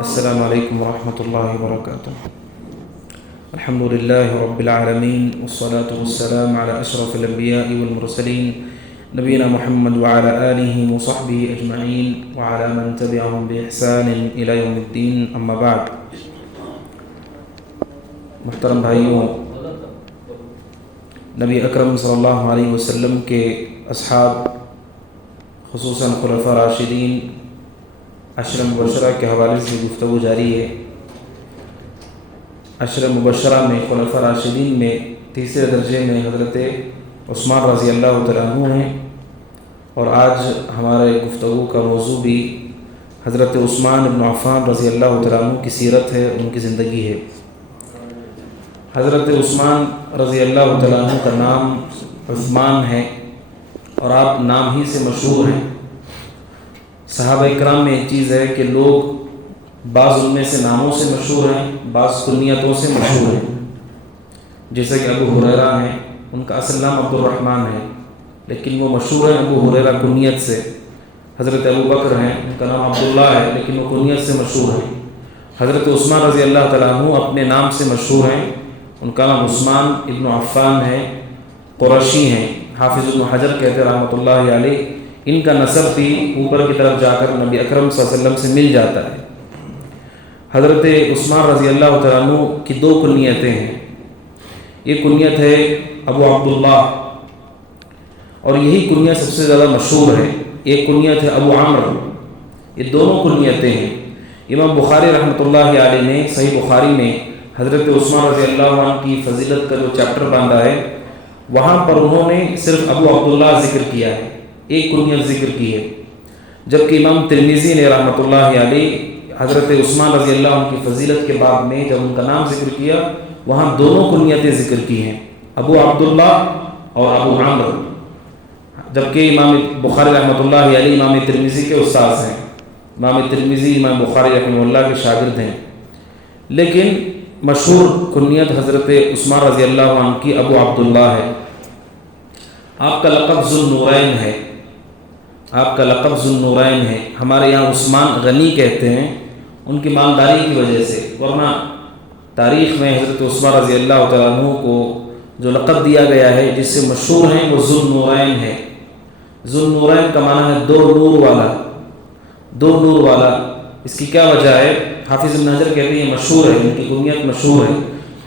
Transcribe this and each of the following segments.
السلام علیکم ورحمۃ اللہ وبرکاتہ۔ الحمد للہ رب العالمین والصلاة والسلام علی اشرف الانبیاء والمرسلین نبینا محمد وعلی آلہ وصحبہ اجمعین وعلی من تبعہم بإحسان الی یوم الدین، اما بعد۔ محترم بھائیوں، نبی اکرم صلی اللہ علیہ وسلم کے اصحاب، خصوصاً خلفاء راشدین، عشر مبشرہ کے حوالے سے گفتگو جاری ہے۔ عشر مبشرہ میں خلفاء راشدین میں تیسرے درجے میں حضرت عثمان رضی اللہ تعالیٰ عنہ ہیں، اور آج ہمارے گفتگو کا موضوع بھی حضرت عثمان بن عفان رضی اللہ تعالیٰ عنہ کی سیرت ہے، ان کی زندگی ہے۔ حضرت عثمان رضی اللہ تعالیٰ عنہ کا نام عثمان ہے، اور آپ نام ہی سے مشہور ہیں۔ صحابہ اکرام میں ایک چیز ہے کہ لوگ بعض ان میں سے ناموں سے مشہور ہیں، بعض کنیتوں سے مشہور ہیں۔ جیسے کہ ابو ہریرہ ہیں، ان کا اصل نام عبد الرحمن ہے، لیکن وہ مشہور ہیں ابو ہریرہ کنیت سے۔ حضرت ابو بکر ہیں، ان کا نام عبداللہ ہے، لیکن وہ کنیت سے مشہور ہیں۔ حضرت عثمان رضی اللہ تعالیٰ عنہ اپنے نام سے مشہور ہیں، ان کا نام عثمان ابن عفان ہے، قرشی ہیں۔ حافظ ابن حجر کہتے ہیں رحمۃ اللہ علیہ، ان کا نسب بھی اوپر کی طرف جا کر نبی اکرم صلی اللہ علیہ وسلم سے مل جاتا ہے۔ حضرت عثمان رضی اللہ تعالیٰ عنہ کی دو کنیتیں ہیں۔ یہ کنیت ہے ابو عبداللہ، اور یہی کنیت سب سے زیادہ مشہور ہے۔ ایک کنیت ہے ابو عمرو۔ یہ دونوں کنیتیں ہیں۔ امام بخاری رحمۃ اللہ علیہ نے صحیح بخاری میں حضرت عثمان رضی اللہ عنہ کی فضیلت کا جو چیپٹر باندھا ہے، وہاں پر انہوں نے صرف ابو عبداللہ ذکر کیا ہے، ایک کنیت ذکر کی ہے، جبکہ امام ترمذی نے رحمۃ اللہ علیہ حضرت عثمان رضی اللہ عنہ کی فضیلت کے باب میں جب ان کا نام ذکر کیا، وہاں دونوں کنیتیں ذکر کی ہیں، ابو عبداللہ اور ابو عمرو، جبکہ امام بخاری رحمۃ اللہ علیہ امام ترمذی کے استاذ ہیں۔ امام ترمذی امام بخاری رحمہ اللہ کے شاگرد ہیں، لیکن مشہور کنیت حضرت عثمان رضی اللہ عنہ کی ابو عبداللہ ہے۔ آپ کا لقب ذو النورین ہے، آپ کا لقب ذو النورین ہے۔ ہمارے یہاں عثمان غنی کہتے ہیں ان کی مالداری کی وجہ سے، ورنہ تاریخ میں حضرت عثمان رضی اللہ تعالیٰ عنہ کو جو لقب دیا گیا ہے، جس سے مشہور ہیں، وہ ذو النورین ہے۔ ذو النورین کا معنی ہے دو نور والا، دو نور والا۔ اس کی کیا وجہ ہے؟ حافظ ابن حجر کہتے ہیں یہ مشہور ہے، ان کی کنیت مشہور ہے۔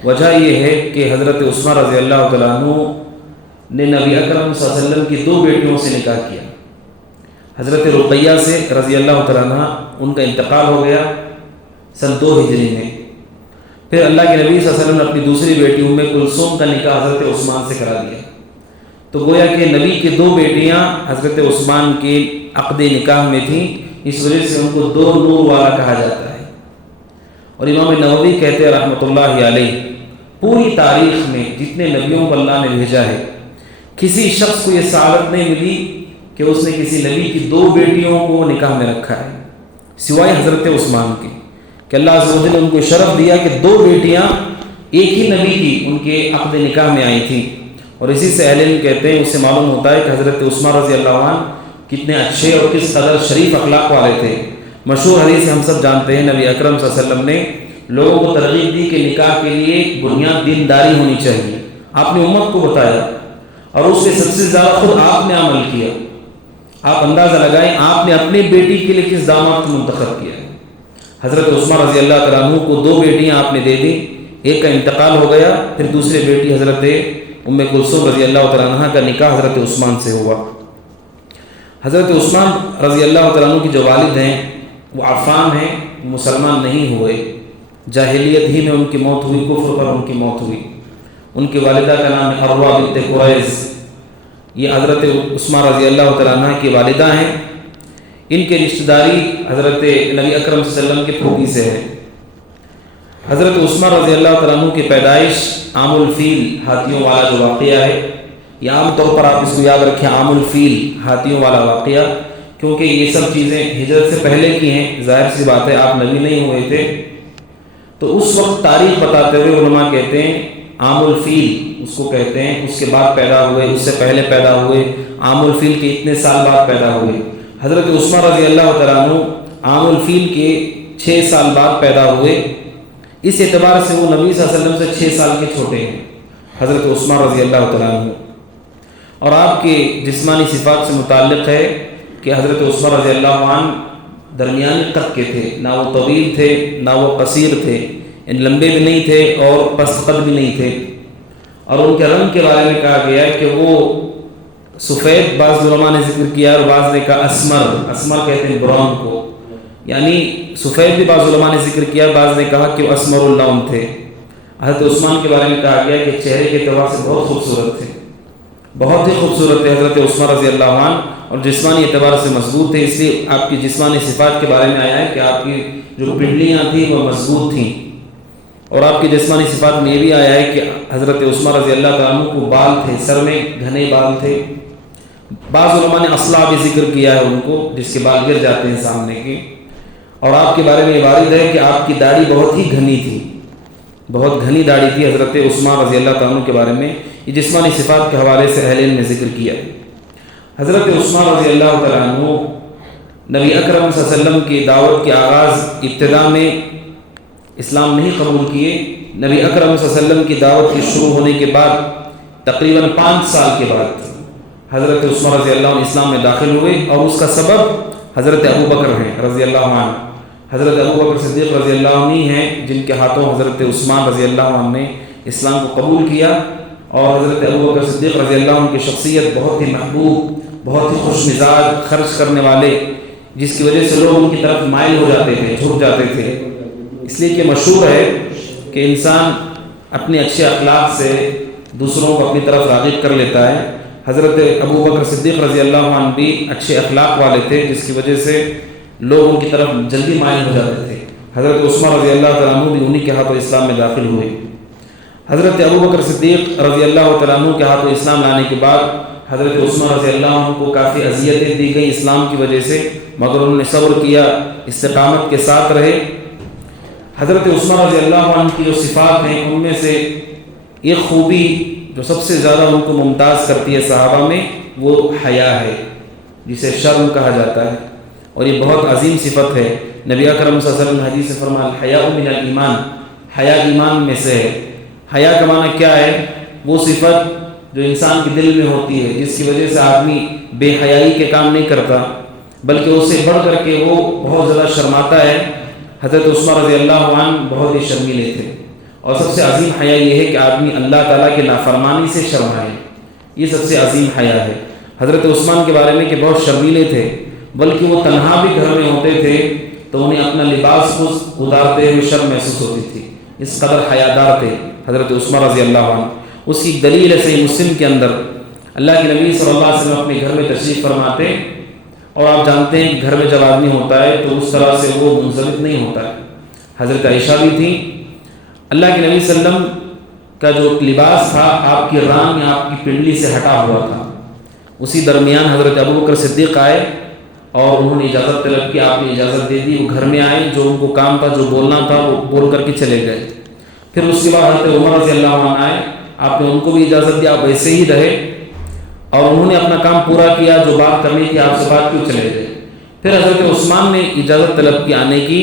وجہ یہ ہے کہ حضرت عثمان رضی اللہ تعالیٰ عنہ نے نبی اکرم صلی اللہ علیہ وسلم کی دو بیٹیوں سے نکاح کیا۔ حضرت رقیہ سے رضی اللہ تعالیٰ عنہ، ان کا انتقال ہو گیا سن 2 ہجری میں۔ پھر اللہ کے نبی صلی اللہ علیہ وسلم نے اپنی دوسری بیٹی ام کلثوم کا نکاح حضرت عثمان سے کرا دیا۔ تو گویا کہ نبی کی دو بیٹیاں حضرت عثمان کے عقد نکاح میں تھیں، اس وجہ سے ان کو دو نور والا کہا جاتا ہے۔ اور امام نووی کہتے ہیں رحمۃ اللہ علیہ، پوری تاریخ میں جتنے نبیوں کو اللہ نے بھیجا ہے، کسی شخص کو یہ سعادت نہیں ملی کہ اس نے کسی نبی کی دو بیٹیوں کو نکاح میں رکھا ہے، سوائے حضرت عثمان کے، کہ اللہ عز و جل نے ان کو شرف دیا کہ دو بیٹیاں ایک ہی نبی کی ان کے عقد نکاح میں آئی تھیں۔ اور اسی سے اہل علم کہتے ہیں، اس سے معلوم ہوتا ہے کہ حضرت عثمان رضی اللہ عنہ کتنے اچھے اور کس قدر شریف اخلاق والے تھے۔ مشہور حدیث ہم سب جانتے ہیں، نبی اکرم صلی اللہ علیہ وسلم نے لوگوں کو ترغیب دی کہ نکاح کے لیے بنیاد دینداری ہونی چاہیے۔ آپ نے امت کو بتایا، اور اس سے سب سے زیادہ خود آپ نے عمل کیا۔ آپ اندازہ لگائیں آپ نے اپنی بیٹی کے لیے کس داماد کو منتخب کیا ہے۔ حضرت عثمان رضی اللہ تعالیٰ عنہ کو دو بیٹیاں آپ نے دے دیں، ایک کا انتقال ہو گیا، پھر دوسری بیٹی حضرت ام کلثوم رضی اللہ تعالیٰ عنہ کا نکاح حضرت عثمان سے ہوا۔ حضرت عثمان رضی اللہ تعالیٰ عنہ کی جو والد ہیں وہ عفان ہیں، مسلمان نہیں ہوئے، جاہلیت ہی میں ان کی موت ہوئی، کفر پر ان کی موت ہوئی۔ ان کی والدہ کا نام ہے عروہ بنت قریظ، یہ حضرت عثمان رضی اللہ تعالیٰ عنہ کی والدہ ہیں۔ ان کے رشتہ داری حضرت نبی اکرم صلی اللہ علیہ وسلم کے پھوپھی سے ہے۔ حضرت عثمان رضی اللہ تعالیٰ عنہ کی پیدائش عام الفیل، ہاتھیوں والا جو واقعہ ہے، یہ عام طور پر آپ اس کو یاد رکھیں، عام الفیل، ہاتھیوں والا واقعہ، کیونکہ یہ سب چیزیں ہجرت سے پہلے کی ہیں، ظاہر سی بات ہے آپ نبی نہیں ہوئے تھے۔ تو اس وقت تاریخ بتاتے ہوئے علماء کہتے ہیں عام الفیل اس کو کہتے ہیں، اس کے بعد پیدا ہوئے، اس سے پہلے پیدا ہوئے، عام الفیل کے اتنے سال بعد پیدا ہوئے. حضرت عثمان رضی اللہ تعالیٰ عنہ عام الفیل کے 6 سال بعد پیدا ہوئے. اس اعتبار سے وہ نبی صلی اللہ علیہ وسلم سے 6 سال کے چھوٹے ہیں حضرت عثمان رضی اللہ تعالیٰ عنہ. اور آپ کے جسمانی صفات سے متعلق ہے کہ حضرت عثمان رضی اللہ عنہ درمیانی قد کے تھے، نہ وہ طویل تھے نہ وہ قصیر تھے، لمبے بھی نہیں تھے اور پست قد بھی نہیں تھے. اور ان کے رنگ کے بارے میں کہا گیا ہے کہ وہ سفید، بعض علماء نے ذکر کیا اور بعض نے کہا اسمر کہتے ہیں براؤن کو، یعنی سفید بھی بعض علماء نے ذکر کیا، بعض نے کہا کہ وہ اسمر اللون تھے. حضرت عثمان کے بارے میں کہا گیا کہ چہرے کے اعتبار سے بہت خوبصورت تھے، بہت ہی خوبصورت تھے حضرت عثمان رضی اللہ عنہ، اور جسمانی اعتبار سے مضبوط تھے. اس لیے آپ کی جسمانی صفات کے بارے میں آیا ہے کہ آپ کی جو پنڈلیاں تھیں وہ مضبوط تھیں. اور آپ کی جسمانی صفات میں یہ بھی آیا ہے کہ حضرت عثمان رضی اللہ تعالیٰ عنہ کو بال تھے، سر میں گھنے بال تھے. بعض علماء نے اصلع بھی ذکر کیا ہے ان کو، جس کے بال گر جاتے ہیں سامنے کے. اور آپ کے بارے میں یہ وارد ہے کہ آپ کی داڑھی بہت ہی گھنی تھی، بہت گھنی داڑھی تھی حضرت عثمان رضی اللہ تعالیٰ عنہ کے بارے میں. یہ جسمانی صفات کے حوالے سے اہل علم نے ذکر کیا. حضرت عثمان رضی اللہ تعالیٰ عنہ نبی اکرم صلی اللہ علیہ وسلم کی دعوت کے آغاز ابتدا میں اسلام نہیں قبول کیے. نبی اکرم صلی اللہ علیہ وسلم کی دعوت کے شروع ہونے کے بعد تقریباً 5 سال کے بعد حضرت عثمان رضی اللہ عنہ اسلام میں داخل ہوئے، اور اس کا سبب حضرت ابو بکر ہیں رضی اللہ عنہ. حضرت ابو بکر صدیق رضی اللہ عنہ ہیں جن کے ہاتھوں حضرت عثمان رضی اللہ عنہ نے اسلام کو قبول کیا. اور حضرت ابو بکر صدیق رضی اللہ عنہ کی شخصیت بہت ہی محبوب، بہت ہی خوش مزاج، خرچ کرنے والے، جس کی وجہ سے لوگ ان کی طرف مائل ہو جاتے تھے، جھک جاتے تھے. اس لیے کہ مشہور ہے کہ انسان اپنے اچھے اخلاق سے دوسروں کو اپنی طرف راغب کر لیتا ہے. حضرت ابو بکر صدیق رضی اللہ عنہ بھی اچھے اخلاق والے تھے، جس کی وجہ سے لوگ ان کی طرف جلدی مائل ہو جاتے تھے. حضرت عثمان رضی اللہ تعالیٰ عنہ بھی انہی کے ہاتھوں اسلام میں داخل ہوئے. حضرت ابو بکر صدیق رضی اللہ تعالیٰ عنہ کے ہاتھوں اسلام لانے کے بعد حضرت عثمان رضی اللہ عنہ کو کافی اذیتیں دی گئی اسلام کی وجہ سے، مگر انہوں نے صبر کیا، استقامت کے ساتھ رہے. حضرت عثمان رضی اللہ عنہ کی جو صفات ہیں ان میں سے ایک خوبی جو سب سے زیادہ ان کو ممتاز کرتی ہے صحابہ میں، وہ حیا ہے، جسے شرم کہا جاتا ہے. اور یہ بہت عظیم صفت ہے. نبی اکرم صلی اللہ علیہ وسلم نے حدیث سے فرمایا الحیاء من الایمان، حیا ایمان میں سے ہے. حیا کا معنی کیا ہے؟ وہ صفت جو انسان کے دل میں ہوتی ہے، جس کی وجہ سے آدمی بے حیائی کے کام نہیں کرتا، بلکہ اسے بڑھ کر کے وہ بہت زیادہ شرماتا ہے. حضرت عثمان رضی اللہ عنہ بہت ہی شرمیلے تھے. اور سب سے عظیم حیا یہ ہے کہ آدمی اللہ تعالیٰ کے نافرمانی سے شرمائے، یہ سب سے عظیم حیا ہے. حضرت عثمان کے بارے میں کہ بہت شرمیلے تھے، بلکہ وہ تنہا بھی گھر میں ہوتے تھے تو انہیں اپنا لباس خود اتارتے ہوئے شرم محسوس ہوتی تھی، اس قدر حیادار تھے حضرت عثمان رضی اللہ عنہ. اس کی دلیل ہے صحیح مسلم کے اندر، اللہ کے نبی صلی اللہ علیہ وسلم اپنے گھر میں تشریف فرماتے، اور آپ جانتے ہیں کہ گھر میں جب آدمی ہوتا ہے تو اس طرح سے وہ منضبط نہیں ہوتا ہے. حضرت عائشہ بھی تھیں. اللہ کے نبی صلی اللہ علیہ وسلم کا جو لباس تھا آپ کی ران یا آپ کی پنڈلی سے ہٹا ہوا تھا. اسی درمیان حضرت ابو بکر صدیق آئے اور انہوں نے اجازت طلب کی، آپ نے اجازت دے دی. وہ گھر میں آئے، جو ان کو کام تھا، جو بولنا تھا وہ بول کر کے چلے گئے. پھر اس کے بعد حضرت عمر رضی اللہ عنہ آئے، آپ نے ان کو بھی اجازت دی، آپ ویسے ہی رہے، اور انہوں نے اپنا کام پورا کیا، جو بات کرنی تھی آپ سے بات کیوں چلے گئے. پھر حضرت عثمان نے اجازت طلب کی آنے کی،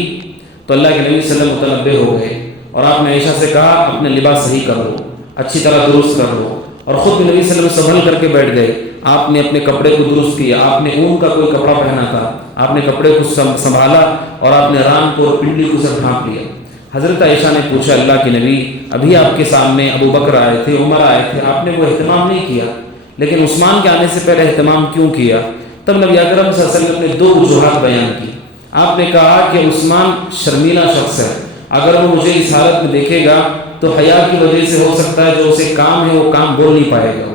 تو اللہ کے نبی صلی اللہ علیہ وسلم متنبہ ہو گئے، اور آپ نے عائشہ سے کہا اپنے لباس صحیح کر لو، اچھی طرح درست کر لو. اور خود نبی صلی اللہ علیہ وسلم سنبھل کر کے بیٹھ گئے. آپ نے اپنے کپڑے کو درست کیا، آپ نے اون کا کوئی کپڑا پہنا تھا، آپ نے کپڑے کو سنبھالا اور آپ نے ران کو اور پنڈلی کو سب ڈھانپ لیا. حضرت عائشہ نے پوچھا اللہ کے نبی ابھی آپ کے سامنے ابو بکر آئے تھے، عمر آئے تھے، آپ نے وہ اہتمام نہیں کیا، لیکن عثمان کے آنے سے پہلے اہتمام کیوں کیا؟ تب نبی اکرم صلی اللہ علیہ وسلم نے 2 وجوہات بیان کی. آپ نے کہا کہ عثمان شرمیلا شخص ہے، اگر وہ مجھے اس حالت میں دیکھے گا تو حیا کی وجہ سے ہو سکتا ہے جو اسے کام ہے وہ کام بول نہیں پائے گا،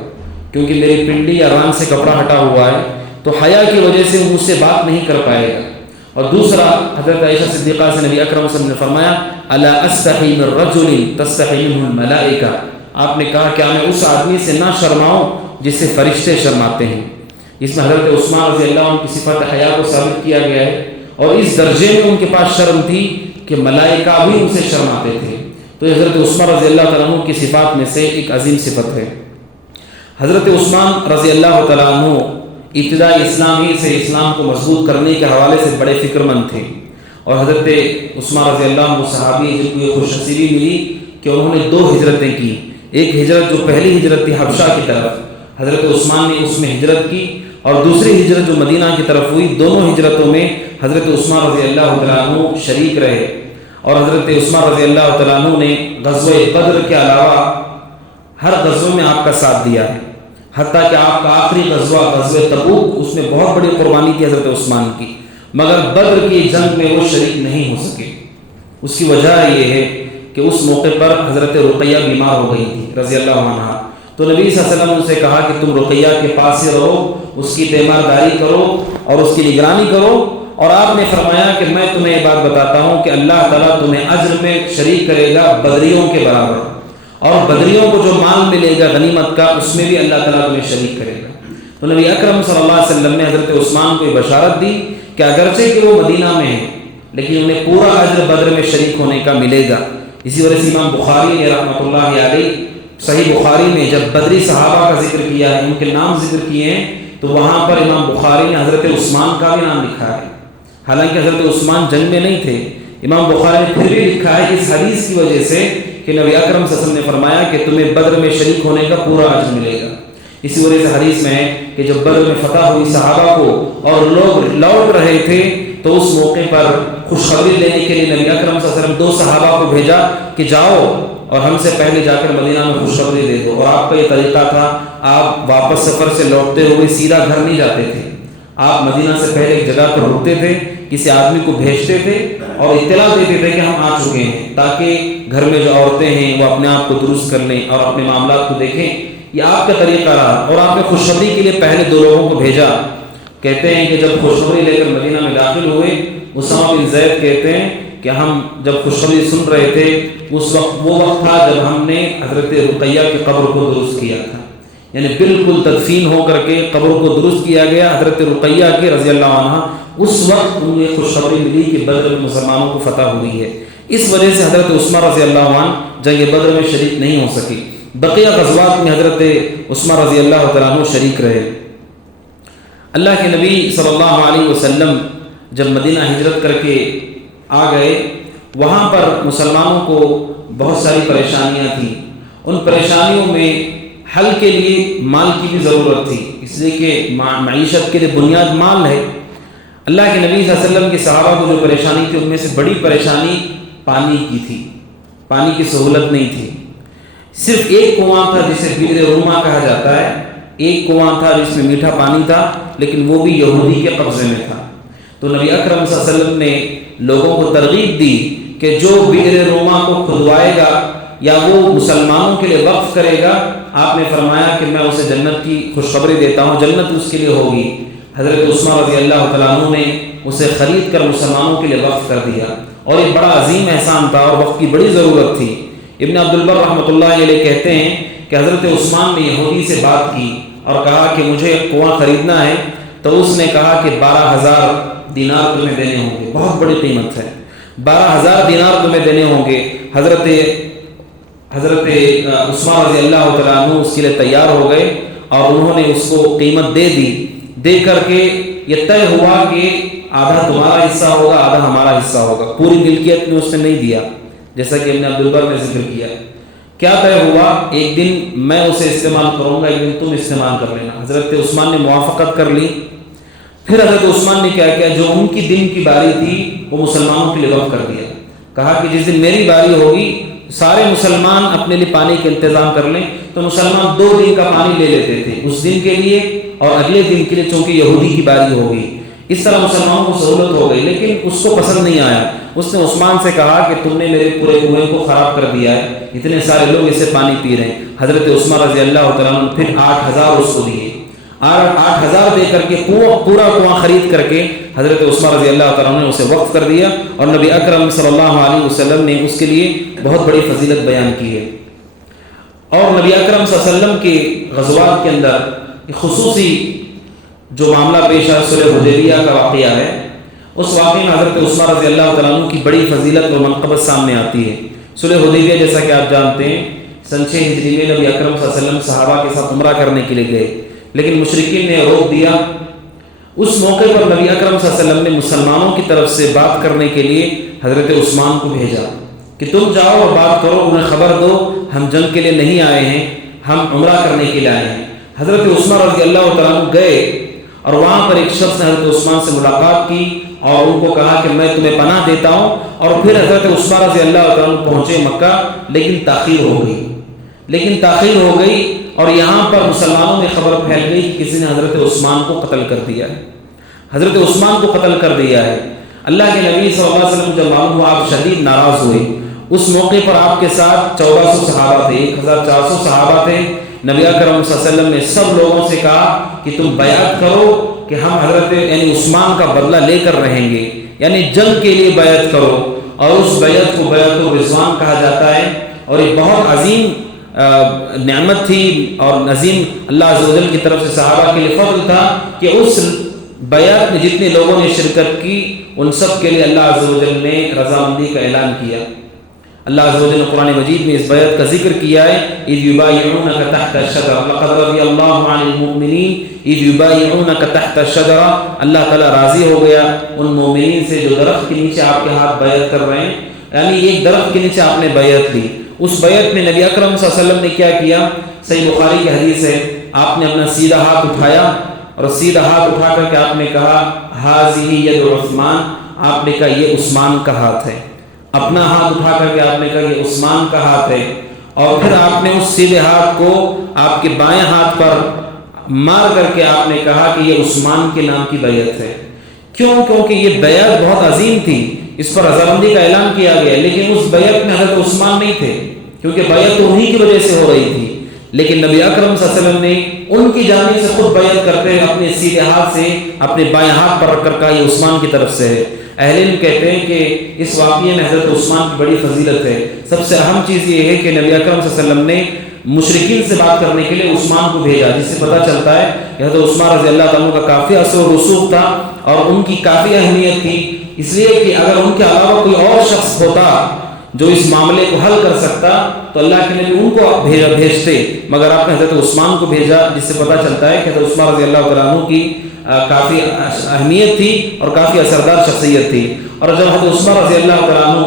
کیونکہ میری پنڈلی یا ران سے کپڑا ہٹا ہوا ہے، تو حیا کی وجہ سے وہ مجھ سے بات نہیں کر پائے گا. اور دوسرا، حضرت عائشہ صدیقہ سے نبی اکرم صلی اللہ علیہ وسلم نے فرمایا الا استحی من رجل تستحی منه الملائکہ، آپ نے کہا کہ میں اس آدمی سے نہ شرماؤں جس سے فرشتے شرماتے ہیں. اس میں حضرت عثمان رضی اللہ عنہ کی صفت حیا کو ثابت کیا گیا ہے، اور اس درجے میں ان کے پاس شرم تھی کہ ملائکہ بھی ان سے شرماتے تھے. تو یہ حضرت عثمان رضی اللہ تعالیٰ عنہ کی صفات میں سے ایک عظیم صفت ہے. حضرت عثمان رضی اللہ تعالیٰ عنہ ابتدائی اسلام ہی سے اسلام کو مضبوط کرنے کے حوالے سے بڑے فکر مند تھے، اور حضرت عثمان رضی اللہ عنہ صحابی جن کو یہ خوش نصیبی ملی کہ انہوں نے 2 ہجرتیں کی۔ ایک ہجرت جو پہلی ہجرت تھی حبشہ کی طرف، حضرت عثمان نے اس میں ہجرت کی، اور دوسری ہجرت جو مدینہ کی طرف ہوئی، دونوں ہجرتوں میں حضرت عثمان رضی اللہ تعالیٰ عنہ شریک رہے، اور حضرت عثمان رضی اللہ تعالیٰ عنہ نے غزوہ بدر کے علاوہ ہر غزوے میں آپ کا ساتھ دیا ہے، حتیٰ کہ آپ کا آخری غزوہ تبوک، اس میں بہت بڑی قربانی کی حضرت عثمان کی، مگر بدر کی جنگ میں وہ شریک نہیں ہو سکے۔ اس کی وجہ یہ ہے کہ اس موقع پر حضرت رقیہ بیمار ہو گئی تھی رضی اللہ عنہ، تو نبی صلی اللہ علیہ وسلم سے کہا کہ تم رقیہ کے پاس ہی رہو، اس کی تیمارداری کرو اور اس کی نگرانی کرو، اور آپ نے فرمایا کہ میں تمہیں یہ بات بتاتا ہوں کہ اللہ تعالیٰ تمہیں اجر میں شریک کرے گا بدریوں کے برابر، اور بدریوں کو جو مال ملے گا غنیمت کا، اس میں بھی اللہ تعالیٰ تمہیں شریک کرے گا۔ تو نبی اکرم صلی اللہ علیہ وسلم نے حضرت عثمان کو یہ بشارت دی کہ اگرچہ کہ وہ مدینہ میں ہیں لیکن انہیں پورا اجر بدر میں شریک ہونے کا ملے گا۔ اسی وجہ سے امام بخاری نے رحمۃ اللہ علیہ صحیح بخاری میں جب بدری صحابہ کا ذکر کیا ہے، ان کے نام ذکر کیے ہیں، تو وہاں پر امام بخاری نے حضرت عثمان کا بھی نام لکھا ہے، حالانکہ حضرت عثمان جنگ میں نہیں تھے۔ امام بخاری نے پھر بھی لکھا ہے اس حدیث کی وجہ سے کہ نبی اکرم صلی اللہ علیہ وسلم نے فرمایا کہ تمہیں بدر میں شریک ہونے کا پورا اجر ملے گا۔ اسی وجہ سے حدیث میں ہے کہ جب بدر میں فتح ہوئی صحابہ کو اور لوگ لوٹ رہے تھے، تو اس موقع پر خوشخبری لینے کے لیے نبی اکرم صلی اللہ علیہ وسلم 2 صحابہ کو بھیجا کہ جاؤ اور ہم سے پہلے جا کر مدینہ میں خوشخبری دے دو۔ اور آپ کا یہ طریقہ تھا، آپ واپس سفر سے لوٹتے ہوئے سیدھا گھر نہیں جاتے تھے، آپ مدینہ سے پہلے ایک جگہ پر رکتے تھے، کسی آدمی کو بھیجتے تھے اور اطلاع دیتے تھے کہ ہم آ چکے ہیں، تاکہ گھر میں جو عورتیں ہیں وہ اپنے آپ کو درست کر لیں اور اپنے معاملات کو دیکھیں۔ یہ آپ کا طریقہ رہا، اور آپ نے خوشخبری کے لیے پہلے 2 لوگوں کو بھیجا۔ کہتے ہیں کہ جب خوشخبری لے کر مدینہ میں داخل ہوئے، اسامہ بن زید کہتے ہیں کہ ہم جب خوشخبری سن رہے تھے، اس وقت وہ وقت تھا جب ہم نے حضرت رقیہ کی قبر کو درست کیا تھا، یعنی بالکل تدفین ہو کر کے قبر کو درست کیا گیا حضرت رقیہ کی رضی اللہ عنہ۔ اس وقت انہیں خوشخبری ملی کہ بدر میں مسلمانوں کو فتح ہوئی ہے، اس وجہ سے حضرت عثمان رضی اللہ عنہ جنگ بدر میں شریک نہیں ہو سکی۔ بقیہ غزوات میں حضرت عثمان رضی اللہ تعالیٰ عنہ شریک رہے۔ اللہ کے نبی صلی اللہ علیہ وسلم جب مدینہ ہجرت کر کے آ گئے، وہاں پر مسلمانوں کو بہت ساری پریشانیاں تھیں، ان پریشانیوں میں حل کے لیے مال کی بھی ضرورت تھی، اس لیے کہ معیشت کے لیے بنیاد مال ہے۔ اللہ کے نبی صلی اللہ علیہ وسلم کے صحابہ کو جو پریشانی تھی، ان میں سے بڑی پریشانی پانی کی تھی، پانی کی سہولت نہیں تھی۔ صرف ایک کنواں تھا جسے بئر روما کہا جاتا ہے، ایک کنواں تھا جس میں میٹھا پانی تھا، لیکن وہ بھی یہودی کے قبضے میں تھا۔ تو نبی اکرم صلی اللہ علیہ وسلم نے لوگوں کو ترغیب دی کہ جو بئر روما کو کھدوائے گا یا وہ مسلمانوں کے لیے وقف کرے گا، آپ نے فرمایا کہ میں اسے جنت کی خوشخبری دیتا ہوں، جنت اس کے لیے ہوگی۔ حضرت عثمان رضی اللہ تعالیٰ عنہ نے اسے خرید کر مسلمانوں کے لیے وقف کر دیا، اور یہ بڑا عظیم احسان تھا اور وقت کی بڑی ضرورت تھی۔ ابن عبد البر رحمۃ اللہ علیہ کہتے ہیں کہ حضرت عثمان نے یہودی سے بات کی اور کہا کہ مجھے ایک کنواں خریدنا ہے، تو اس نے کہا کہ 12,000 دینار تمہیں دینے ہوں گے، بہت بڑی قیمت ہے، 12,000 دینار تمہیں دینے ہوں گے۔ حضرت عثمان رضی اللہ تعالیٰ عنہ اس کے لیے تیار ہو گئے اور انہوں نے اس کو قیمت دے دی۔ دے کر کے یہ طے ہوا کہ آدھا تمہارا حصہ ہوگا، آدھا ہمارا حصہ ہوگا، پوری ملکیت میں اس نے نہیں دیا، جیسا کہ ابن عبدالبر نے ذکر کیا۔ کیا طے ہوا؟ ایک دن میں اسے استعمال کروں گا، ایک دن تم استعمال کر لینا۔ حضرت عثمان نے موافقت کر لی۔ پھر حضرت عثمان نے کیا کیا، جو ان کی دن کی باری تھی وہ مسلمانوں کے لیے وقف کر دیا، کہا کہ جس دن میری باری ہوگی سارے مسلمان اپنے لیے پانی کا انتظام کر لیں۔ تو مسلمان 2 دن کا پانی لے لیتے تھے اس دن کے لیے اور اگلے دن کے لیے، چونکہ یہودی کی باری ہوگی۔ اس طرح مسلمانوں کو سہولت ہو گئی، لیکن اس کو پسند نہیں آیا۔ اس نے عثمان سے کہا کہ تم نے میرے پورے کنویں کو خراب کر دیا ہے، اتنے سارے لوگ اسے پانی پی رہے ہیں۔ حضرت عثمان رضی اللہ تعالیٰ عنہ پھر 8,000 اس کو دیے، 8,000 دے کر کے پورا کنواں خرید کر کے حضرت عثمان رضی اللہ تعالیٰ عنہ نے اسے وقف کر دیا، اور نبی اکرم صلی اللہ علیہ وسلم نے اس کے لیے بہت بڑی فضیلت بیان کی ہے۔ اور نبی اکرم صلی اللہ علیہ وسلم کے غزوات کے اندر خصوصی جو معاملہ پیش ہے صلح حدیبیہ کا واقعہ ہے، اس واقعے میں حضرت عثمان رضی اللہ تعالیٰ عنہ کی بڑی فضیلت و منقبت سامنے آتی ہے۔ صلح حدیبیہ جیسا کہ آپ جانتے ہیں، سن 6 ہجری میں نبی اکرم صلی اللہ علیہ وسلم صحابہ کے ساتھ عمرہ کرنے کے لیے گئے۔ لیکن مشرکین نے روک دیا۔ اس موقع پر نبی اکرم صلی اللہ علیہ وسلم نے مسلمانوں کی طرف سے بات کرنے کے لیے حضرت عثمان کو بھیجا کہ تم جاؤ اور بات کرو، انہیں خبر دو ہم جنگ کے لیے نہیں آئے ہیں، ہم عمرہ کرنے کے لیے آئے ہیں۔ حضرت عثمان رضی اللہ تعالیٰ عنہ گئے اور وہاں پر ایک شخص نے حضرت عثمان سے ملاقات کی اور ان کو کہا کہ میں تمہیں پناہ دیتا ہوں، اور پھر حضرت عثمان رضی اللہ تعالیٰ عنہ پہنچے مکہ، لیکن تاخیر ہو گئی اور یہاں پر مسلمانوں میں خبر پھیل گئی کہ کسی نے حضرت عثمان کو قتل کر دیا ہے، حضرت عثمان کو قتل کر دیا ہے۔ اللہ کے نبی صلی اللہ علیہ وسلم جب معلوم ہوا آپ شدید ناراض ہوئے۔ اس موقع پر آپ کے ساتھ 1400 صحابہ تھے، 1400 صحابہ تھے۔ نبی اکرم صلی اللہ علیہ وسلم نے سب لوگوں سے کہا کہ تم بیعت کرو کہ ہم حضرت یعنی عثمان کا بدلہ لے کر رہیں گے، یعنی جنگ کے لیے بیعت کرو، اور اس بیعت کو بیعت الرضوان کہا جاتا ہے، اور یہ بہت عظیم نعمت تھی اور عظیم اللہ عز و جل کی طرف سے صحابہ کے لیے فضل تھا کہ اس بیعت میں جتنے لوگوں نے شرکت کی ان سب کے لیے اللہ عز و جل نے رضامندی کا اعلان کیا۔ اللہ عز و جل نے قرآن مجید میں اس بیعت کا ذکر کیا ہے، اذ یبایعونک تحت الشجرہ لقد رضی اللہ عن المؤمنین اذ یبایعونک تحت الشجرہ، اللہ تعالیٰ راضی ہو گیا ان مومنین سے جو درخت کے نیچے آپ کے ہاتھ بیعت کر رہے ہیں، یعنی ایک درخت کے نیچے آپ نے بیعت لی۔ اس بیعت میں نبی اکرم صلی اللہ علیہ وسلم نے کیا کیا؟ صحیح بخاری کی حدیث ہے، آپ نے اپنا سیدھا ہاتھ اٹھایا اور سیدھا ہاتھ اٹھا کر کے آپ نے کہا ھذہ ید عثمان، آپ نے کہا یہ عثمان کا ہاتھ ہے۔ اپنا ہاتھ اٹھا کر کے آپ نے کہا یہ عثمان کا ہاتھ ہے، اور پھر آپ نے اس سیدھے ہاتھ کو آپ کے بائیں ہاتھ پر مار کر کے آپ نے کہا کہ یہ عثمان کے نام کی بیعت ہے۔ کیوں؟ کیونکہ یہ بیعت بہت عظیم تھی، اس پر رضامندی کا اعلان کیا گیا، لیکن اس بیعت میں حضرت عثمان نہیں تھے، کیونکہ بیعت تو انہی کی وجہ سے ہو رہی تھی، لیکن نبی اکرم صلی اللہ علیہ وسلم نے ان کی جانب سے خود بیعت کرتے ہیں، اپنے سیدھے ہاتھ سے اپنے بائیں ہاتھ پر رکھ کر کہا یہ عثمان کی طرف سے ہے۔ اہل علم کہتے ہیں کہ اس واقعے میں حضرت عثمان کی بڑی فضیلت ہے۔ سب سے اہم چیز یہ ہے کہ نبی اکرم صلی اللہ علیہ وسلم نے مشرکین سے بات کرنے کے لیے عثمان کو بھیجا، جس سے پتہ چلتا ہے کہ حضرت عثمان رضی اللہ تعالیٰ کا کافی اثر و رسوخ تھا اور ان کی کافی اہمیت تھی، اس لیے کہ اگر ان کے علاوہ کوئی اور شخص ہوتا جو اس معاملے کو حل کر سکتا تو اللہ کے نبی ان کو بھیجتے، مگر آپ نے حضرت عثمان کو بھیجا، جس سے پتہ چلتا ہے کہ حضرت عثمان رضی اللہ تعالیٰ عنہ کی کافی اہمیت تھی اور کافی اثردار شخصیت تھی۔ اور جب حضرت عثمان رضی اللہ تعالیٰ عنہ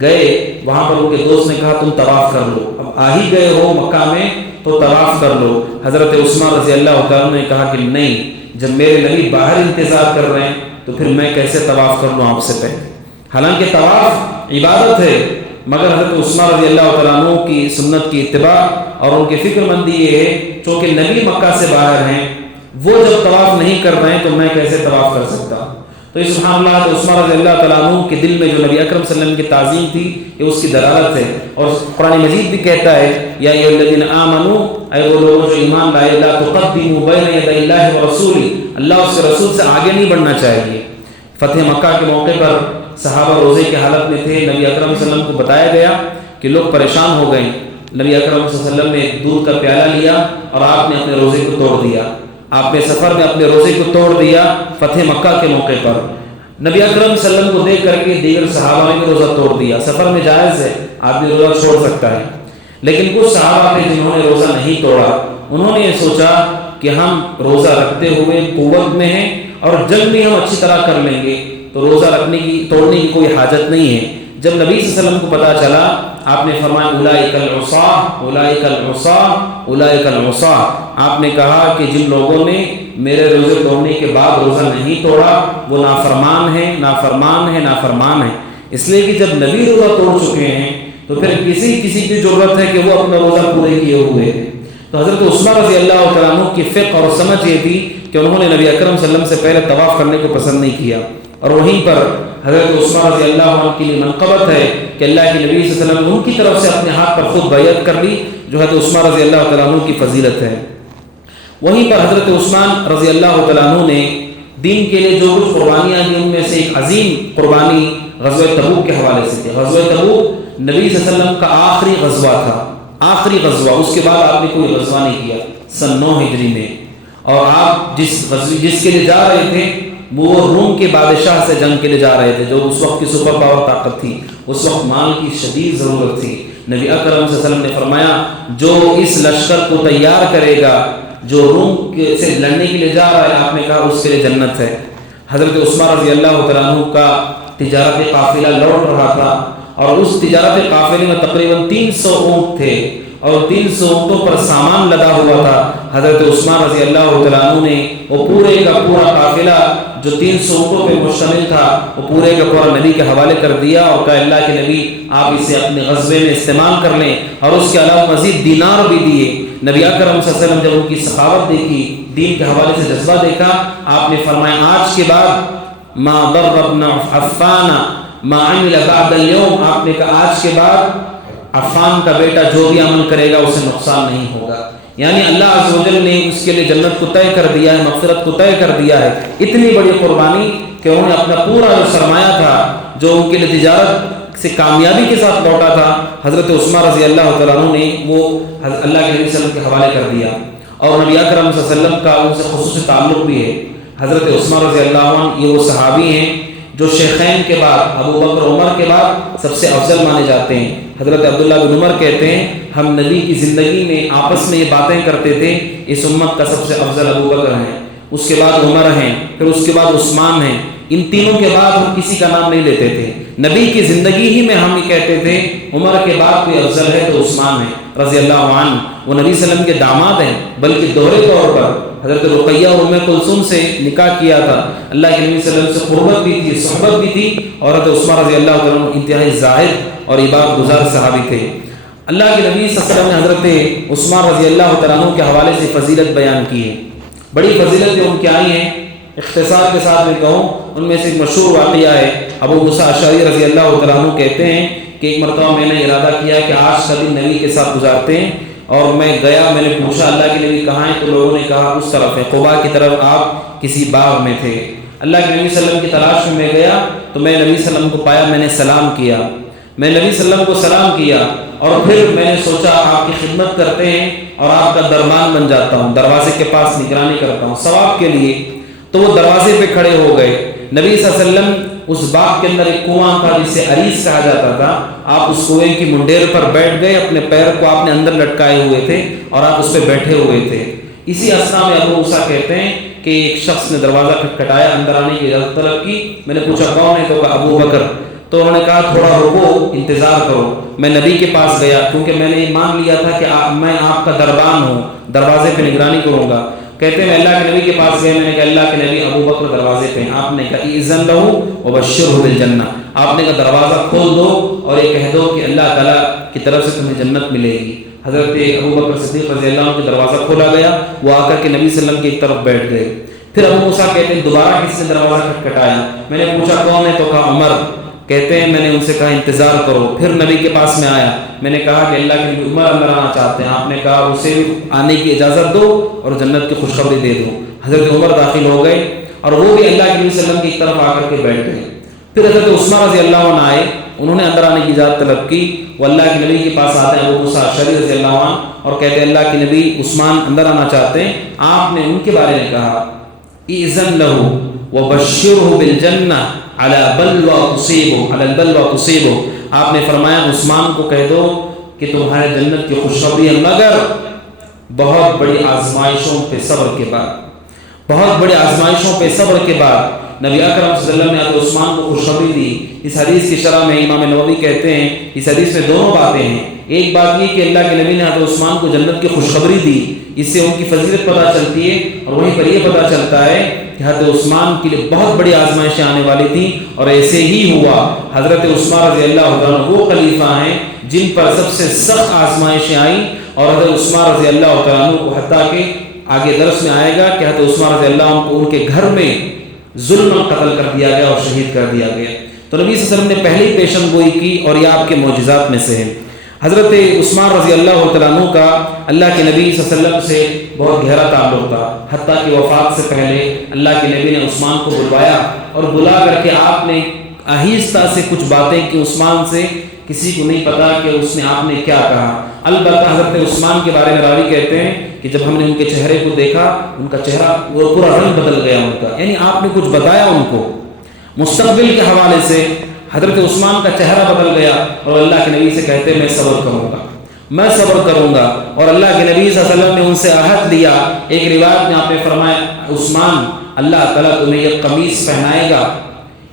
گئے وہاں پر ان کے دوست نے کہا تم طواف کر لو، اب آ ہی گئے ہو مکہ میں تو طواف کر لو۔ حضرت عثمان رضی اللہ تعالیٰ عنہ نے کہا کہ نہیں، جب میرے نبی باہر انتظار کر رہے ہیں تو پھر میں کیسے طواف کر لوں آپ سے پہلے؟ حالانکہ طواف عبادت ہے، مگر حضرت عثمان رضی اللہ تعالیٰ عنہ کی سنت کی اتباع اور ان کی فکر مندی یہ ہے چونکہ نبی مکہ سے باہر ہیں، وہ جب طواف نہیں کر رہے ہیں تو میں کیسے طواف کر سکتا ہوں؟ تو اس سبحان اللہ تو عثمان رضی اللہ تعالیٰ عنہ کے دل میں جو نبی اکرم صلی اللہ علیہ وسلم کی تعظیم تھی یہ اس کی دلالت ہے، اور قرآن مجید بھی کہتا ہے یا ایھا الذین آمنوا، اے وہ لوگ جو ایمان لائے، لا تقدموا بین یدی اللہ ورسولہ، اللہ اس کے رسول سے آگے نہیں بڑھنا چاہیے۔ فتح مکہ کے موقع پر صحابہ روزے کی حالت میں تھے، نبی اکرم صلی اللہ علیہ وسلم کو بتایا گیا کہ لوگ پریشان ہو گئے، نبی اکرم صلی اللہ علیہ وسلم نے دودھ کا پیالہ لیا اور آپ نے اپنے روزے کو توڑ دیا، آپ نے سفر میں اپنے روزے کو توڑ دیا فتح مکہ کے موقع پر۔ نبی اکرم صلی اللہ علیہ وسلم کو دیکھ کر کے دیگر صحابہ نے بھی روزہ توڑ دیا۔ سفر میں جائز ہے، آدمی روزہ چھوڑ سکتا ہے، لیکن کچھ صحابہ نے جنہوں نے روزہ نہیں توڑا انہوں نے یہ سوچا کہ ہم روزہ رکھتے ہوئے قوت میں ہیں اور جنگ بھی ہم اچھی طرح کر لیں گے تو روزہ رکھنے کی توڑنے کی کوئی حاجت نہیں ہے۔ جب نبی صلی اللہ علیہ وسلم کو پتہ چلا آپ نے فرمایا اولئک العصاة اولئک العصاة اولئک العصاة، آپ نے کہا کہ جن لوگوں نے میرے روزے توڑنے کے بعد روزہ نہیں توڑا وہ نافرمان ہیں نافرمان ہیں نافرمان ہیں۔ اس لیے کہ جب نبی روزہ توڑ چکے ہیں تو پھر کسی کی ضرورت ہے کہ وہ اپنا روزہ پورے کیے ہوئے ہیں۔ تو حضرت عثمان رضی اللہ تعالیٰ عنہ کی فقہ اور سمجھ یہ تھی کہ انہوں نے نبی اکرم صلی اللہ علیہ وسلم سے پہلے طواف کرنے کو پسند نہیں کیا، اور وہیں پر حضرت عثمان رضی اللہ عنہ کے لیے منقبت ہے کہ اللہ کے نبی صلی اللہ علیہ وسلم نے ان کی طرف سے اپنے ہاتھ پر خود بیعت کر لی، جو حضرت عثمان رضی اللہ تعالیٰ عنہ کی فضیلت ہے۔ وہیں پر حضرت عثمان رضی اللہ تعالیٰ عنہ نے دین کے لیے جو کچھ قربانیاں دی ان میں سے ایک عظیم قربانی غزوہ تبوک کے حوالے سے تھی۔ غزوہ تبوک نبی صلی اللہ علیہ وسلم کا آخری غزوہ تھا، آخری غزوہ، اس کے بعد آپ نے کوئی غزوہ نہیں کیا سن 9 ہجری میں، اور آپ جس کے لیے جا رہے تھے وہ روم کے بادشاہ سے جنگ کے لیے جا رہے تھے جو اس وقت کی سپر پاور طاقت تھی، اس وقت مال کی شدید ضرورت تھی۔ نبی اکرم صلی اللہ علیہ وسلم نے فرمایا جو اس لشکر کو تیار کرے گا جو روم سے لڑنے کے لیے جا رہا ہے آپ نے کہا اس کے لیے جنت ہے۔ حضرت عثمان رضی اللہ تعالیٰ عنہ کا تجارت قافلہ لوٹ رہا تھا اور اس تجارت قافلے میں تقریباً 300 اونٹ تھے اور 300 اونٹوں پر سامان لگا ہوا تھا۔ حضرت عثمان رضی اللہ تعالیٰ عنہ نے وہ پورے کا پورا قافلہ جو 300 اونٹوں پہ مشتمل تھا وہ پورے کا پورا نبی کے حوالے کر دیا اور کہا اللہ کے نبی آپ اسے اپنے غزوے میں استعمال کر لیں، اور اس کے علاوہ مزید دینار بھی دیے۔ نبی اکرم صلی اللہ علیہ وسلم جب ان کی سخاوت دیکھی، دین کے حوالے سے جذبہ دیکھا، آپ نے فرمایا آج کے بعد ما ضر ابن عفان ما عمل بعد اليوم، آپ نے کہا آج کے بعد عفان کا بیٹا جو بھی عمل کرے گا اسے نقصان نہیں ہوگا۔ یعنی اللہ عز و جل نے اس کے لیے جنت کو طے کر دیا ہے، مغفرت کو طے کر دیا ہے۔ اتنی بڑی قربانی کہ انہوں نے اپنا پورا جو سرمایہ تھا جو ان کے لیے تجارت سے کامیابی کے ساتھ لوٹا تھا، حضرت عثمان رضی اللہ تعالیٰ عنہ نے وہ اللہ کے نبی صلی اللہ علیہ وسلم کے حوالے کر دیا۔ اور نبی اکرم صلی اللہ علیہ وسلم کا ان سے خصوصی تعلق بھی ہے۔ حضرت عثمان رضی اللہ عنہ یہ وہ صحابی ہیں جو شیخین کے بعد ابو بکر عمر کے بعد سب سے افضل مانے جاتے ہیں۔ حضرت عبداللہ بن عمر کہتے ہیں ہم نبی کی زندگی میں آپس میں یہ باتیں کرتے تھے، اس امت کا سب سے افضل ابو بکر ہیں، اس کے بعد عمر ہیں، پھر اس کے بعد عثمان ہیں، ان تینوں کے بعد ہم کسی کا نام نہیں لیتے تھے۔ نبی کی زندگی ہی میں ہم یہ کہتے تھے عمر کے بعد کوئی افضل ہے تو عثمان ہے رضی اللہ عنہ۔ وہ نبی صلی اللہ علیہ وسلم کے داماد ہیں، بلکہ دوہرے طور پر حضرت رقیہ اور ام کلثوم سے نکاح کیا تھا۔ اللہ کے نبی صلی اللہ علیہ وسلم سے قربت بھی تھی، صحبت بھی تھی، اور حضرت عثمان رضی اللہ عنہ انتہائی زاہد اور عبادت گزار صحابی تھے۔ اللہ کے نبی صلی اللہ علیہ وسلم نے حضرت عثمان رضی اللہ عنہ کے حوالے سے فضیلت بیان کی ہے، بڑی فضیلتیں ان کی آئی ہیں۔ اختصار کے ساتھ میں کہوں ان میں سے ایک مشہور واقعہ ہے، ابو موسیٰ اشعری رضی اللہ عنہ کہتے ہیں کہ ایک مرتبہ میں نے ارادہ کیا کہ آج کا دن نبی کے ساتھ گزارتے ہیں، اور میں گیا، میں نے پوچھا اللہ کے نبی کہاں ہیں، تو لوگوں نے کہا اس طرف ہے، قباء کی طرف آپ کسی باغ میں تھے۔ اللہ کے نبی صلی اللہ علیہ وسلم کی تلاش میں گیا تو میں نبی صلی اللہ علیہ وسلم کو پایا، میں نے سلام کیا، میں نبی صلی اللہ علیہ وسلم کو سلام کیا، اور پھر میں نے سوچا آپ کی خدمت کرتے ہیں اور آپ کا دربان بن جاتا ہوں، دروازے کے پاس نگرانی کرتا ہوں ثواب کے لیے۔ تو وہ دروازے پہ کھڑے ہو گئے۔ نبی صلی اللہ علیہ وسلم اس باغ کے اندر ایک کنواں تھا جسے عریس کہا جاتا تھا، آپ اس کنویں کی منڈیر پر بیٹھ گئے، اپنے پیر کو آپ نے اندر لٹکائے ہوئے تھے اور آپ اس پہ بیٹھے ہوئے تھے۔ اسی اثنا میں ابو موسیٰ کہتے ہیں کہ ایک شخص نے دروازہ کھٹکھٹایا، اندر آنے کی اجازت طلب کی، میں نے پوچھا کون ہے، تو کہا ابو بکر۔ تو انہوں نے کہا تھوڑا رکو، انتظار کرو۔ میں نبی کے پاس گیا کیونکہ میں نے مان لیا تھا کہ میں آپ کا دربان ہوں، دروازے پہ نگرانی کروں گا۔ کہتے ہیں میں اللہ کے نبی کے پاس گیا، میں نے کہا اللہ کے نبی ابو بکر دروازے پہ ہیں۔ آپ نے کہا اذن لہو وبشرہ بالجنہ، آپ نے کہا دروازہ کھول دو اور یہ کہہ دو کہ اللہ تعالیٰ کی طرف سے تمہیں جنت ملے گی۔ حضرت ابو بکر صدیق رضی اللہ عنہ کے دروازہ کھولا گیا، وہ آ کر کے نبی صلی اللہ علیہ وسلم کی ایک طرف بیٹھ گئے۔ پھر ابو موسیٰ کہتے ہیں دوبارہ کس نے دروازہ کھٹکھٹایا، میں نے پوچھا کون ہے، تو کہا عمر۔ کہتے ہیں میں نے ان سے کہا انتظار کرو۔ پھر نبی کے پاس میں آیا، میں نے کہا کہ اللہ کے نبی عمر اندر آنا چاہتے ہیں، آپ نے کہا اسے آنے کی اجازت دو اور جنت کی خوشخبری دے دو۔ حضرت عمر داخل ہو گئے اور وہ بھی اللہ کے نبی صلی اللہ علیہ وسلم کی طرف آ کر کے بیٹھ گئے۔ پھر حضرت عثمان رضی اللہ عنہ آئے، انہوں نے اندر آنے کی اجازت طلب کی، وہ اللہ کے نبی کے پاس آتے ہیں، ابو موسیٰ اشعری رضی اللہ عنہ، اور کہتے ہیں اللہ کے نبی عثمان اندر آنا چاہتے ہیں۔ آپ نے ان کے بارے میں کہا اذن لہو وبشرہ بالجنہ علی بلوى تصیبہ، علی البلوى تصیبہ، آپ نے فرمایا عثمان کو کہہ دو کہ تمہارے جنت کی خوشخبری ہے، مگر بہت بڑی آزمائشوں پہ صبر کے بعد، بہت بڑی آزمائشوں پہ صبر کے بعد نبی اکرم صلی اللہ علیہ وسلم نے حضرت عثمان کو خوشخبری دی۔ اس حدیث کی شرح میں امام نووی کہتے ہیں اس حدیث میں دونوں باتیں ہیں، ایک بات یہ کہ اللہ کے نبی نے حضرت عثمان کو جنت کی خوشخبری دی، اس سے ان کی فضیلت پتہ چلتی ہے، اور وہیں پر یہ پتہ چلتا ہے کہ حضرت عثمان کے لیے بہت بڑی آزمائشیں آنے والی تھیں، اور ایسے ہی ہوا۔ حضرت عثمان رضی اللہ عنہ وہ خلیفہ ہیں جن پر سب سے سخت آزمائشیں آئیں، اور حضرت عثمان رضی اللہ عنہ کو حتیٰ کہ آگے درس میں آئے گا کہ حضرت عثمان رضی اللہ عنہ کو ان کے گھر میں ظلم قتل کر دیا گیا اور شہید کر دیا گیا۔ تو نبی صلی اللہ علیہ وسلم نے پہلی پیشن گوئی کی، اور یہ آپ کے معجزات میں سے ہے۔ حضرت عثمان رضی اللہ عنہ کا اللہ کے نبی صلی اللہ علیہ وسلم سے بہت گہرا تعلق تھا، حتیٰ کہ وفات سے پہلے اللہ کے نبی نے عثمان کو بلوایا، اور بلا کر کے آپ نے آہستہ سے کچھ باتیں کی عثمان سے، کسی کو نہیں پتا کہ اس نے آپ نے کیا کہا۔ البتہ حضرت عثمان کے بارے میں راوی کہتے ہیں کہ جب ہم نے ان کے چہرے کو دیکھا، ان کا چہرہ وہ پورا رنگ بدل گیا ان کا، یعنی آپ نے کچھ بتایا ان کو مستقبل کے حوالے سے، حضرت عثمان کا چہرہ بدل گیا، اور اللہ کے نبی سے کہتے ہیں میں صبر کروں گا۔ میں صبر کروں گا۔ اور اللہ کے نبی صلی اللہ علیہ وسلم نے ان سے عہد لیا۔ ایک روایت میں آپ نے فرمایا عثمان اللہ تعالیٰ تمہیں یہ قمیص پہنائے گا،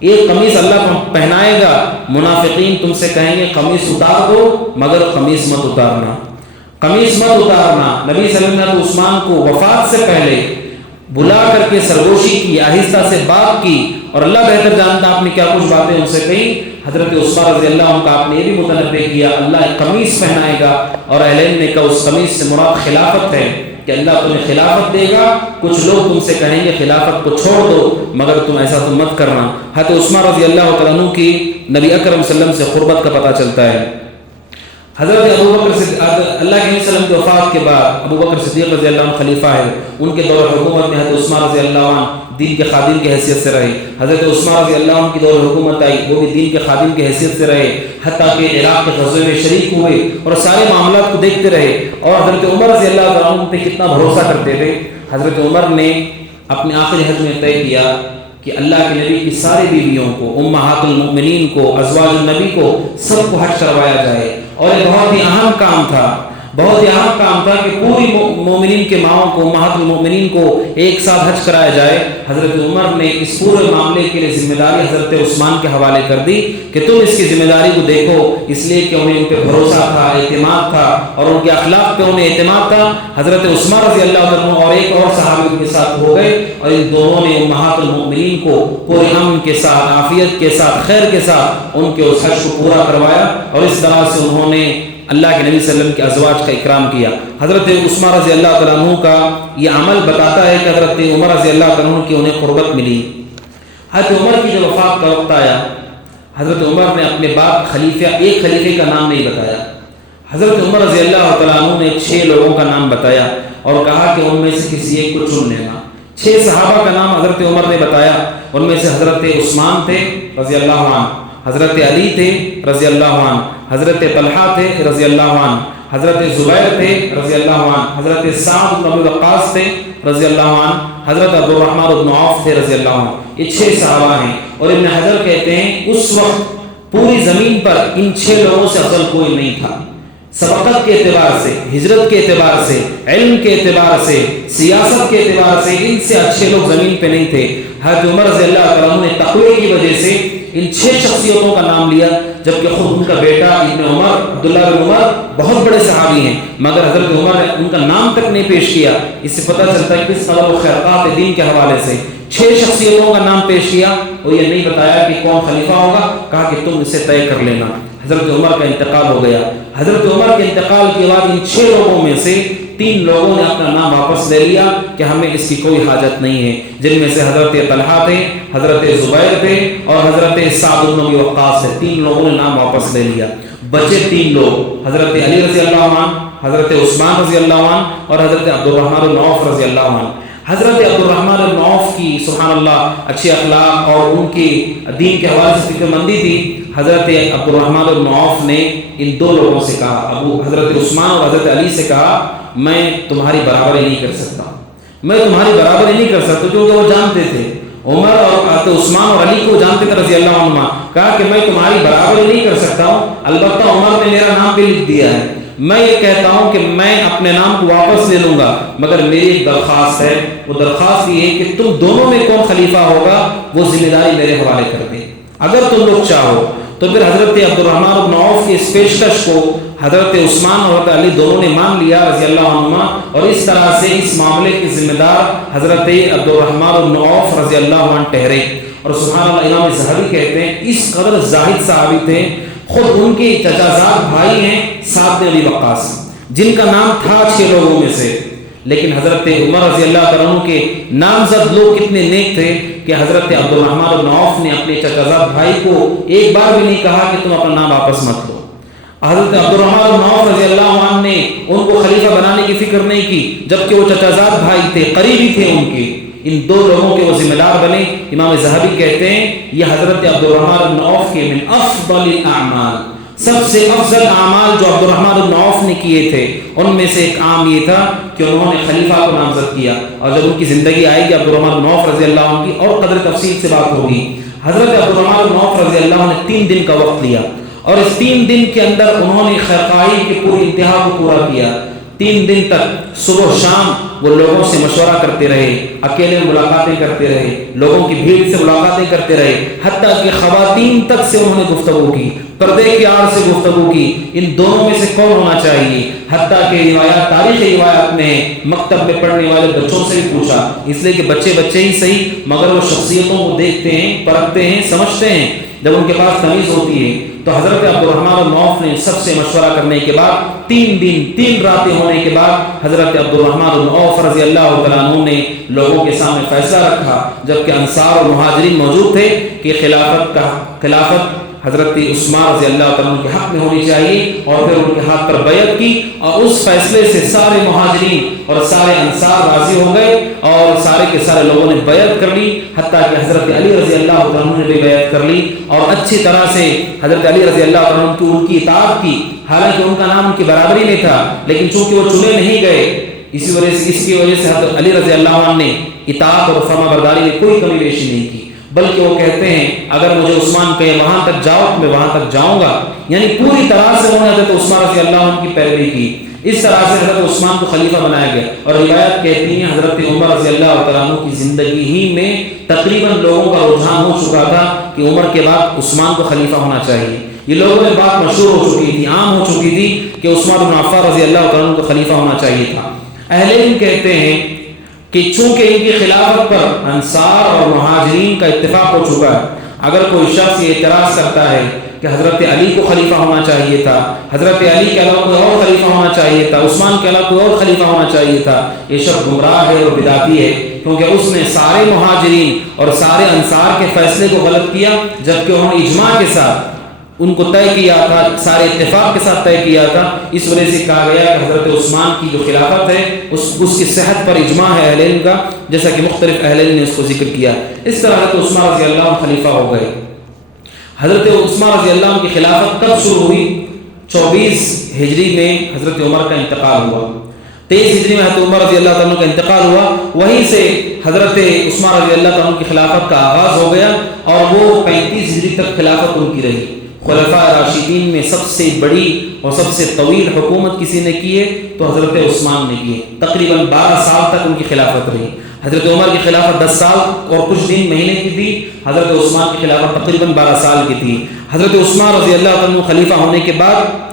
ایک قمیص اللہ پہنائے گا، منافقین تم سے کہیں گے قمیص اتار دو مگر قمیص مت اتارنا، قمیص مت اتارنا۔ نبی صلی اللہ علیہ وسلم نے عثمان کو وفات سے پہلے بلا کر کے سرگوشی کی، آہستہ سے بات کی، اور اللہ بہتر جانتا آپ نے کیا کچھ باتیں ان سے کہی۔ حضرت عثمان رضی اللہ عنہ کا آپ نے یہ بھی متنبع کیا اللہ ایک قمیص پہنائے گا، اور اہل علم نے کہا اس قمیص سے مراد خلافت ہے کہ اللہ تمہیں خلافت دے گا۔ کچھ لوگ تم سے کہیں گے خلافت کو چھوڑ دو مگر تم ایسا تو مت کرنا۔ حضرت عثمان رضی اللہ تعالیٰ عنہ کی نبی اکرم صلی اللہ علیہ وسلم سے قربت کا پتہ چلتا ہے۔ حضرت ابوبکر اللہ کے نبی صلی اللہ علیہ وسلم کی وفات کے بعد ابوبکر صدیق رضی اللہ عنہ خلیفہ ہے، ان کے دور حکومت میں حضرت عثمان رضی اللہ عنہ دین کے خادم کی حیثیت سے رہے۔ حضرت عثمان رضی اللہ عنہ کی دور حکومت آئی، وہ بھی دین کے خادم کی حیثیت سے رہے، حتیٰ کہ عراق کے غزوے میں شریک ہوئے اور سارے معاملات کو دیکھتے رہے۔ اور حضرت عمر رضی اللہ عنہ پہ کتنا بھروسہ کرتے تھے۔ حضرت عمر نے اپنے آخری حج میں طے کیا کہ اللہ کے نبی کی ساری بیویوں کو، امہات المؤمنین کو، ازواج النبی کو، سب کو حج کروایا جائے۔ اور یہ بہت ہی اہم کام تھا، بہت ہی اہم کام تھا کہ پوری مومنین کے ماؤں کو، امہات المؤمنین کو ایک ساتھ حج کرایا جائے۔ حضرت عمر نے اس پورے معاملے کے لیے ذمہ داری حضرت عثمان کے حوالے کر دی کہ تم اس کی ذمہ داری کو دیکھو، اس لیے کہ انہیں ان پہ بھروسہ تھا، اعتماد تھا، اور ان کے اخلاق پہ انہیں اعتماد تھا۔ حضرت عثمان رضی اللہ عنہ اور ایک اور صحابی ان کے ساتھ ہو گئے، اور ان دونوں نے امہات المؤمنین کو پورے امن کے ساتھ، عافیت کے ساتھ، خیر کے ساتھ ان کے اس حج کو پورا کروایا، اور اس طرح سے انہوں نے اللہ کے نبی صلی اللہ علیہ وسلم کے ازواج کا اکرام کیا۔ حضرت عثمان رضی اللہ تعالیٰ عنہ کا یہ عمل بتاتا ہے کہ حضرت عمر رضی اللہ تعالیٰ عنہ کی انہیں قربت ملی۔ حضرت عمر کی جب وفات کا وقت آیا، حضرت عمر نے اپنے بعد ایک خلیفے کا نام نہیں بتایا۔ حضرت عمر رضی اللہ تعالیٰ عنہ نے 6 لوگوں کا نام بتایا اور کہا کہ ان میں سے کسی ایک کو چن لینا۔ 6 صحابہ کا نام حضرت عمر نے بتایا، ان میں سے حضرت عثمان تھے رضی اللہ عنہ، حضرت علی تھے رضی اللہ عنہ، حضرت طلحہ تھے رضی اللہ عنہ، حضرت زبیر تھے رضی اللہ عنہ، حضرت سعد بن ابی وقاص تھے رضی اللہ عنہ، حضرت عبد الرحمن بن عوف تھے رضی اللہ عنہ۔ یہ 6 صحابہ ہیں، اور ابن حجر کہتے ہیں اس وقت پوری زمین پر ان 6 لوگوں سے افضل کوئی نہیں تھا، سبقت کے اعتبار سے، ہجرت کے اعتبار سے، علم کے اعتبار سے، سیاست کے اعتبار سے ان سے اچھے لوگ زمین پہ نہیں تھے۔ حضرت عمر رضی اللہ تعالیٰ عنہ نے تقوی کی وجہ سے ان 6 شخصیتوں کا نام لیا، جبکہ خود ان کا بیٹا ابن عمر، عبداللہ بن عمر بہت بڑے صحابی ہیں، مگر حضرت عمر نے ان کا نام تک نہیں پیش کیا۔ اس سے پتہ چلتا ہے کہ کس قدر وہ خیرات دین کے حوالے سے 6 شخصیتوں کا نام پیش کیا، اور یہ نہیں بتایا کہ کون خلیفہ ہوگا، کہا کہ تم اسے طے کر لینا۔ حضرت عمر کا انتقال ہو گیا۔ حضرت عمر کے انتقال کے بعد ان 6 لوگوں میں سے 3 لوگوں نے اپنا نام واپس لے لیا کہ ہمیں اس کی کوئی حاجت نہیں ہے، جن میں سے حضرت طلحہ تھے، حضرت زبیر تھے، اور حضرت سعد بن ابی وقاص تھے۔ 3 لوگوں نے نام واپس لے لیا۔ بچے 3 لوگ، حضرت علی رضی اللہ عنہ، حضرت عثمان رضی اللہ عنہ، اور حضرت عبد الرحمن بن عوف رضی اللہ عنہ۔ حضرت عبد الرحمن بن عوف کی سبحان اللہ اچھے اخلاق اور ان کی دین کے حوالے سے فکر مندی تھی۔ حضرت عبد الرحمن بن عوف نے ان 2 لوگوں سے کہا، حضرت عثمان اور حضرت علی سے کہا میں تمہاری برابری نہیں کر سکتا، میں تمہاری برابری نہیں کر سکتا، کیونکہ وہ جانتے تھے عمر اور حضرت عثمان اور علی کو جانتے تھے رضی اللہ عنہ، کہا کہ میں تمہاری برابری نہیں کر سکتا ہوں، البتہ عمر نے میرا نام بھی لکھ دیا ہے، میں یہ کہتا ہوں کہ میں اپنے نام کو واپس لے لوں گا، مگر میری ایک درخواست ہے، وہ درخواست یہ ہے کہ تم دونوں میں کون خلیفہ ہوگا وہ ذمہ داری میرے حوالے کر دیں، اگر تم لوگ چاہو۔ تو پھر حضرت عبد الرحمن بن عوف کی اس پیشکش کو حضرت عثمان اور حضرت علی دونوں نے مان لیا رضی اللہ عنہ، اور اس طرح سے اس معاملے کی ذمہ دار حضرت عبد الرحمن بن عوف رضی اللہ عنہ ٹھہرے۔ اور سبحان اللہ، امام ذہبی کہتے ہیں اس قدر زاہد صحابی تھے، خود ان کے چچا زاد بھائی ہیں سعد بن ابی وقاص، جن کا نام تھا 6 لوگوں میں سے، لیکن حضرت عمر رضی اللہ عنہ کے نامزد لوگ کتنے نیک تھے کہ حضرت عبد الرحمن بن عوف نے اپنے چچا زاد بھائی کو ایک بار بھی نہیں کہا کہ تم اپنا نام واپس مت لو۔ حضرت عبد الرحمن بن عوف رضی اللہ عنہ نے ان کو خلیفہ بنانے کی فکر نہیں کی، جبکہ وہ چچا زاد بھائی تھے، قریبی تھے ان کے، ان 2 لوگوں کے وہ ذمہ دار بنے۔ امام ذہبی کہتے ہیں یہ حضرت عبد الرحمن بن عوف کے من افضل الاعمال، سب سے افضل اعمال جو عبد الرحمن بن عوف نے کیے تھے ان میں سے ایک عام یہ تھا کہ انہوں نے خلیفہ کو نامزد کیا، اور جب ان کی زندگی آئے گی عبد الرحمن بن عوف رضی اللہ عنہ کی اور قدر تفصیل سے بات ہوگی۔ حضرت عبد الرحمن بن عوف رضی اللہ عنہ نے 3 دن کا وقت لیا اور اس 3 دن کے اندر انہوں نے خیرخواہی کی پوری انتہا کو پورا کیا. 3 دن تک صبح و شام وہ لوگوں سے مشورہ کرتے رہے، اکیلے ملاقاتیں کرتے رہے، لوگوں کی بھیڑ سے ملاقاتیں کرتے رہے، حتیٰ کہ خواتین تک سے انہوں نے گفتگو کی، پردے کی آڑ سے گفتگو کی، ان دونوں میں سے کون ہونا چاہیے. حتیٰ کہ روایات، تاریخی روایات میں مکتب میں پڑھنے والے بچوں سے بھی پوچھا، اس لیے کہ بچے ہی صحیح مگر وہ شخصیتوں کو دیکھتے ہیں، پرکھتے ہیں، سمجھتے ہیں. جب ان کے پاس تمیز ہوتی ہے تو حضرت عبد الرحمن بن عوف نے سب سے مشورہ کرنے کے بعد 3 دن 3 راتیں ہونے کے بعد حضرت عبد الرحمن بن عوف رضی اللہ تعالیٰ عنہ نے لوگوں کے سامنے فیصلہ رکھا، جبکہ انصار اور مہاجرین موجود تھے، کہ خلافت حضرت عثمان رضی اللہ تعالیٰ عنہ کے حق میں ہونی چاہیے. اور پھر ان کے ہاتھ پر بیعت کی اور اس فیصلے سے سارے مہاجرین اور سارے انصار راضی ہو گئے اور سارے کے سارے لوگوں نے بیعت کر لی. حتیٰ کہ حضرت علی رضی اللہ تعالیٰ عنہ نے بھی بیعت کر لی اور اچھی طرح سے حضرت علی رضی اللہ تعالیٰ عنہ ان کی اطاعت کی. حالانکہ ان کا نام ان کی برابری میں تھا، لیکن چونکہ وہ چنے نہیں گئے، اس کی وجہ سے حضرت علی رضی اللہ عنہ نے اطاعت اور فرما برداری میں کوئی کمی بیشی نہیں کی، بلکہ وہ کہتے ہیں اگر مجھے عثمان کہے وہاں تک جاؤ تو میں وہاں تک جاؤں گا. یعنی پوری طرح سے انہوں نے حضرت عثمان رضی اللہ عنہ کی پیروی کی. اس طرح سے حضرت عثمان کو خلیفہ بنایا گیا. اور روایت کہتی ہیں حضرت عمر رضی اللہ تعالیٰ عنہ کی زندگی ہی میں تقریباً لوگوں کا رجحان ہو چکا تھا کہ عمر کے بعد عثمان کو خلیفہ ہونا چاہیے. یہ لوگوں میں بات مشہور ہو چکی تھی، عام ہو چکی تھی کہ عثمان بن عفان رضی اللہ تعالیٰ عنہ کو خلیفہ ہونا چاہیے تھا. اہل علم کہتے ہیں کہ چونکہ ان کی خلافت پر انصار اور مہاجرین کا اتفاق ہو چکا ہے، اگر کوئی شخص یہ اعتراض کرتا ہے کہ حضرت علی کو خلیفہ ہونا چاہیے تھا، حضرت علی کے علاوہ کوئی اور خلیفہ ہونا چاہیے تھا، عثمان کے علاوہ کوئی اور خلیفہ ہونا چاہیے تھا، یہ شخص گمراہ ہے اور بدعتی ہے، کیونکہ اس نے سارے مہاجرین اور سارے انصار کے فیصلے کو غلط کیا، جبکہ انہوں نے اجماع کے ساتھ ان کو طے کیا تھا، سارے اتفاق کے ساتھ طے کیا تھا. اس وجہ سے کہا گیا کہ حضرت عثمان کی جو خلافت ہے اس کی صحت پر اجماع ہے اہل علم کا، جیسا کہ مختلف اہل علم نے اس کو ذکر کیا. اس طرح حضرت عثمان رضی اللہ عنہ خلیفہ ہو گئے. حضرت عثمان رضی اللہ عنہ کی خلافت کب شروع ہوئی؟ 24 ہجری میں حضرت عمر کا انتقال ہوا. 23 ہجری میں حضرت عمر رضی اللہ عنہ کا انتقال ہوا. وہیں سے حضرت عثمان رضی اللہ عنہ کی خلافت کا آغاز ہو گیا اور وہ 35 ہجری تک خلافت ان کی رہی. خلفاء راشدین میں سب سے بڑی اور سب سے طویل حکومت کسی نے کی ہے تو حضرت عثمان نے کی ہے. تقریباً 12 سال تک ان کی خلافت رہی. حضرت عمر کی خلافت 10 سال اور کچھ دن مہینے کی تھی، حضرت عثمان کی خلافت تقریباً 12 سال کی تھی. حضرت عثمان رضی اللہ عنہ خلیفہ ہونے کے بعد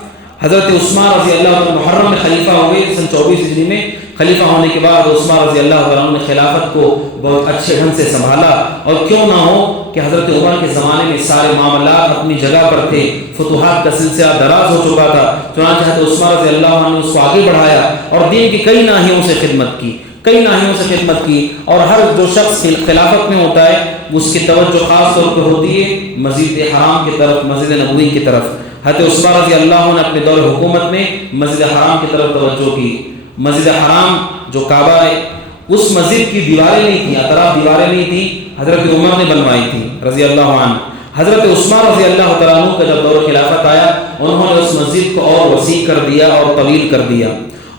حضرت عثمان رضی اللہ عنہ محرم میں خلیفہ ہوئے سن 24 ہجری میں. خلیفہ ہونے کے بعد عثمان رضی اللہ عنہ نے خلافت کو بہت اچھے ڈھنگ سے سنبھالا. اور کیوں نہ ہو کہ حضرت عمر کے زمانے میں سارے معاملات اپنی جگہ پر تھے، فتوحات کا سلسلہ دراز ہو چکا تھا، چنانچہ حضرت عثمان رضی اللہ عنہ نے اس کو آگے بڑھایا اور دین کی کئی ناحیوں سے خدمت کی. اور ہر جو شخص خلافت میں ہوتا ہے اس کی توجہ خاص طور پہ ہوتی ہے مسجد حرام کی طرف، مسجد نبوی کی طرف. حضرت عثمان رضی اللہ عنہ نے اپنے دور حکومت میں مسجد حرام کی طرف توجہ کی. مسجد حرام جو کعبہ ہے اس مسجد کی دیواریں نہیں تھیں، اطراف دیواریں نہیں تھیں، حضرت عمر نے بنوائی تھی رضی اللہ عنہ. حضرت عثمان رضی اللہ تعالیٰ عنہ کا جب دور خلافت آیا انہوں نے اس مسجد کو اور وسیع کر دیا اور طویل کر دیا.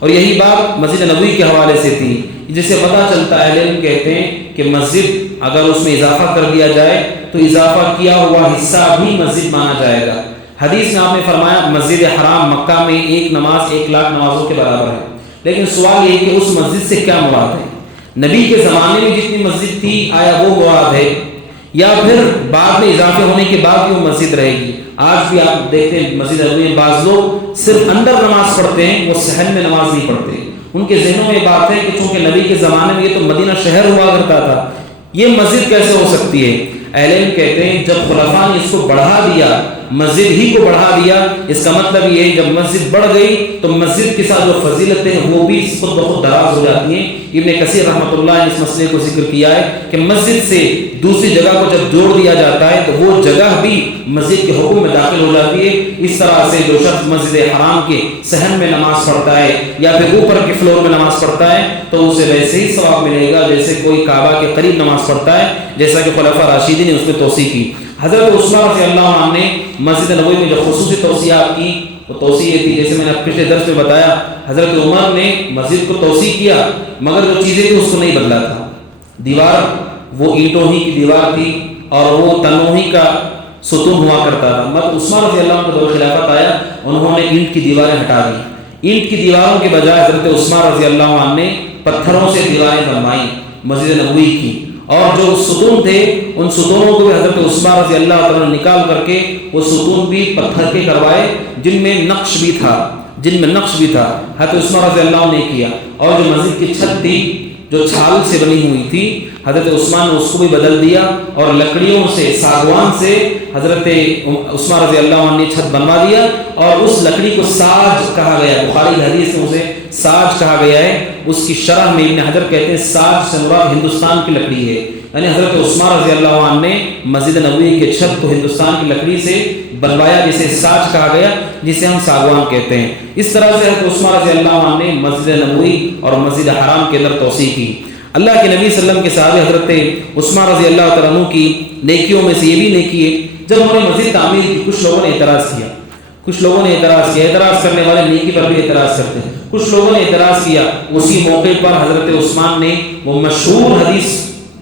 اور یہی بات مسجد نبوی کے حوالے سے تھی، جس سے پتہ چلتا ہے علم کہتے ہیں کہ مسجد اگر اس میں اضافہ کر دیا جائے تو اضافہ کیا ہوا حصہ بھی مسجد مانا جائے گا. حدیث میں آپ نے فرمایا مسجد حرام مکہ میں ایک نماز 1 لاکھ نمازوں کے برابر ہے. لیکن سوال یہ کہ اس مسجد سے کیا مراد ہے؟ نبی کے زمانے میں جتنی مسجد تھی آیا وہ مراد ہے یا پھر بعد میں اضافے ہونے کے بعد بھی وہ مسجد رہے گی؟ آج بھی آپ دیکھتے ہیں مسجد نبوی میں بعض لوگ صرف اندر نماز پڑھتے ہیں، وہ صحن میں نماز نہیں پڑھتے. ان کے ذہنوں میں بات ہے کہ چونکہ نبی کے زمانے میں یہ تو مدینہ شہر ہوا کرتا تھا، یہ مسجد کیسے ہو سکتی ہے؟ اہل علم کہتے ہیں جب خلفاء نے اس کو بڑھا دیا، مسجد ہی کو بڑھا دیا، اس کا مطلب یہ ہے جب مسجد بڑھ گئی تو مسجد کے ساتھ جو فضیلتیں ہیں وہ بھی خود بخود دراز ہو جاتی ہیں. ابن کثیر رحمۃ اللہ نے اس مسئلے کو ذکر کیا ہے کہ مسجد سے دوسری جگہ کو جب جوڑ دیا جاتا ہے تو وہ جگہ بھی مسجد کے حکم میں داخل ہو جاتی ہے. اس طرح سے جو شخص مسجد حرام کے صحن میں نماز پڑھتا ہے یا پھر اوپر کے فلور میں نماز پڑھتا ہے تو اسے ویسے ہی ثواب ملے گا جیسے کوئی کعبہ کے قریب نماز پڑھتا ہے، جیسا کہ خلفاء راشدین نے اس میں توسیع کی. حضرت عثمان رضی اللہ عنہ نے مسجد نبوی میں جو خصوصی توسیعات کی وہ توسیع یہ تھی، جیسے میں نے پچھلے درس میں بتایا حضرت عمر نے مسجد کو توسیع کیا مگر جو چیزیں تھیں اس کو نہیں بدلا تھا. دیوار وہ اینٹوں ہی کی دیوار تھی اور وہ تنوں ہی کا ستون ہوا کرتا تھا. مگر عثمان رضی اللہ عنہ کا دور خلافت آیا, انہوں نے اینٹ کی دیواریں ہٹا دی. اینٹ کی دیواروں کے بجائے حضرت عثمان رضی اللہ عنہ نے پتھروں سے دیواریں بنوائیں مسجد نبوی کی. اور جو ستون تھے ان ستونوں کو بھی حضرت عثمان رضی اللہ عنہ نے نکال کر کے وہ ستون بھی پتھر کے کروائے جن میں نقش بھی تھا. حضرت عثمان رضی اللہ عنہ نے کیا. اور جو مسجد کی چھت تھی جو چھال سے بنی ہوئی تھی, حضرت عثمان نے اس کو بھی بدل دیا اور لکڑیوں سے, ساگوان سے حضرت عثمان رضی اللہ عنہ نے چھت بنوا دیا. اور اس لکڑی کو ساج کہا گیا, بخاری حدیث میں اسے ساج کہا گیا ہے. اس کی شرح میں ابن حجر کہتے ہیں ساج سے مراد ہندوستان کی لکڑی ہے. یعنی حضرت عثمان رضی اللہ عنہ نے مسجد نبوی کے چھت کو ہندوستان کی لکڑی سے بنوایا جسے ساج کہا گیا, جسے ہم ساگوان کہتے ہیں. اس طرح سے حضرت عثمان رضی اللہ عنہ نے مسجد نبوی اور مسجد حرام کے اندر توسیع کی. اللہ کے نبی صلی اللہ علیہ وسلم کے صحابی حضرت عثمان رضی اللہ تعالیٰ عنہ کی نیکیوں میں سے یہ بھی نیکی ہے, جب انہوں نے مسجد تعمیر کی کچھ لوگوں نے اعتراض کیا. اعتراض کرنے والے نیکی پر بھی اعتراض کرتے ہیں. کچھ لوگوں نے اعتراض کیا. اسی موقع پر حضرت عثمان نے وہ مشہور حدیث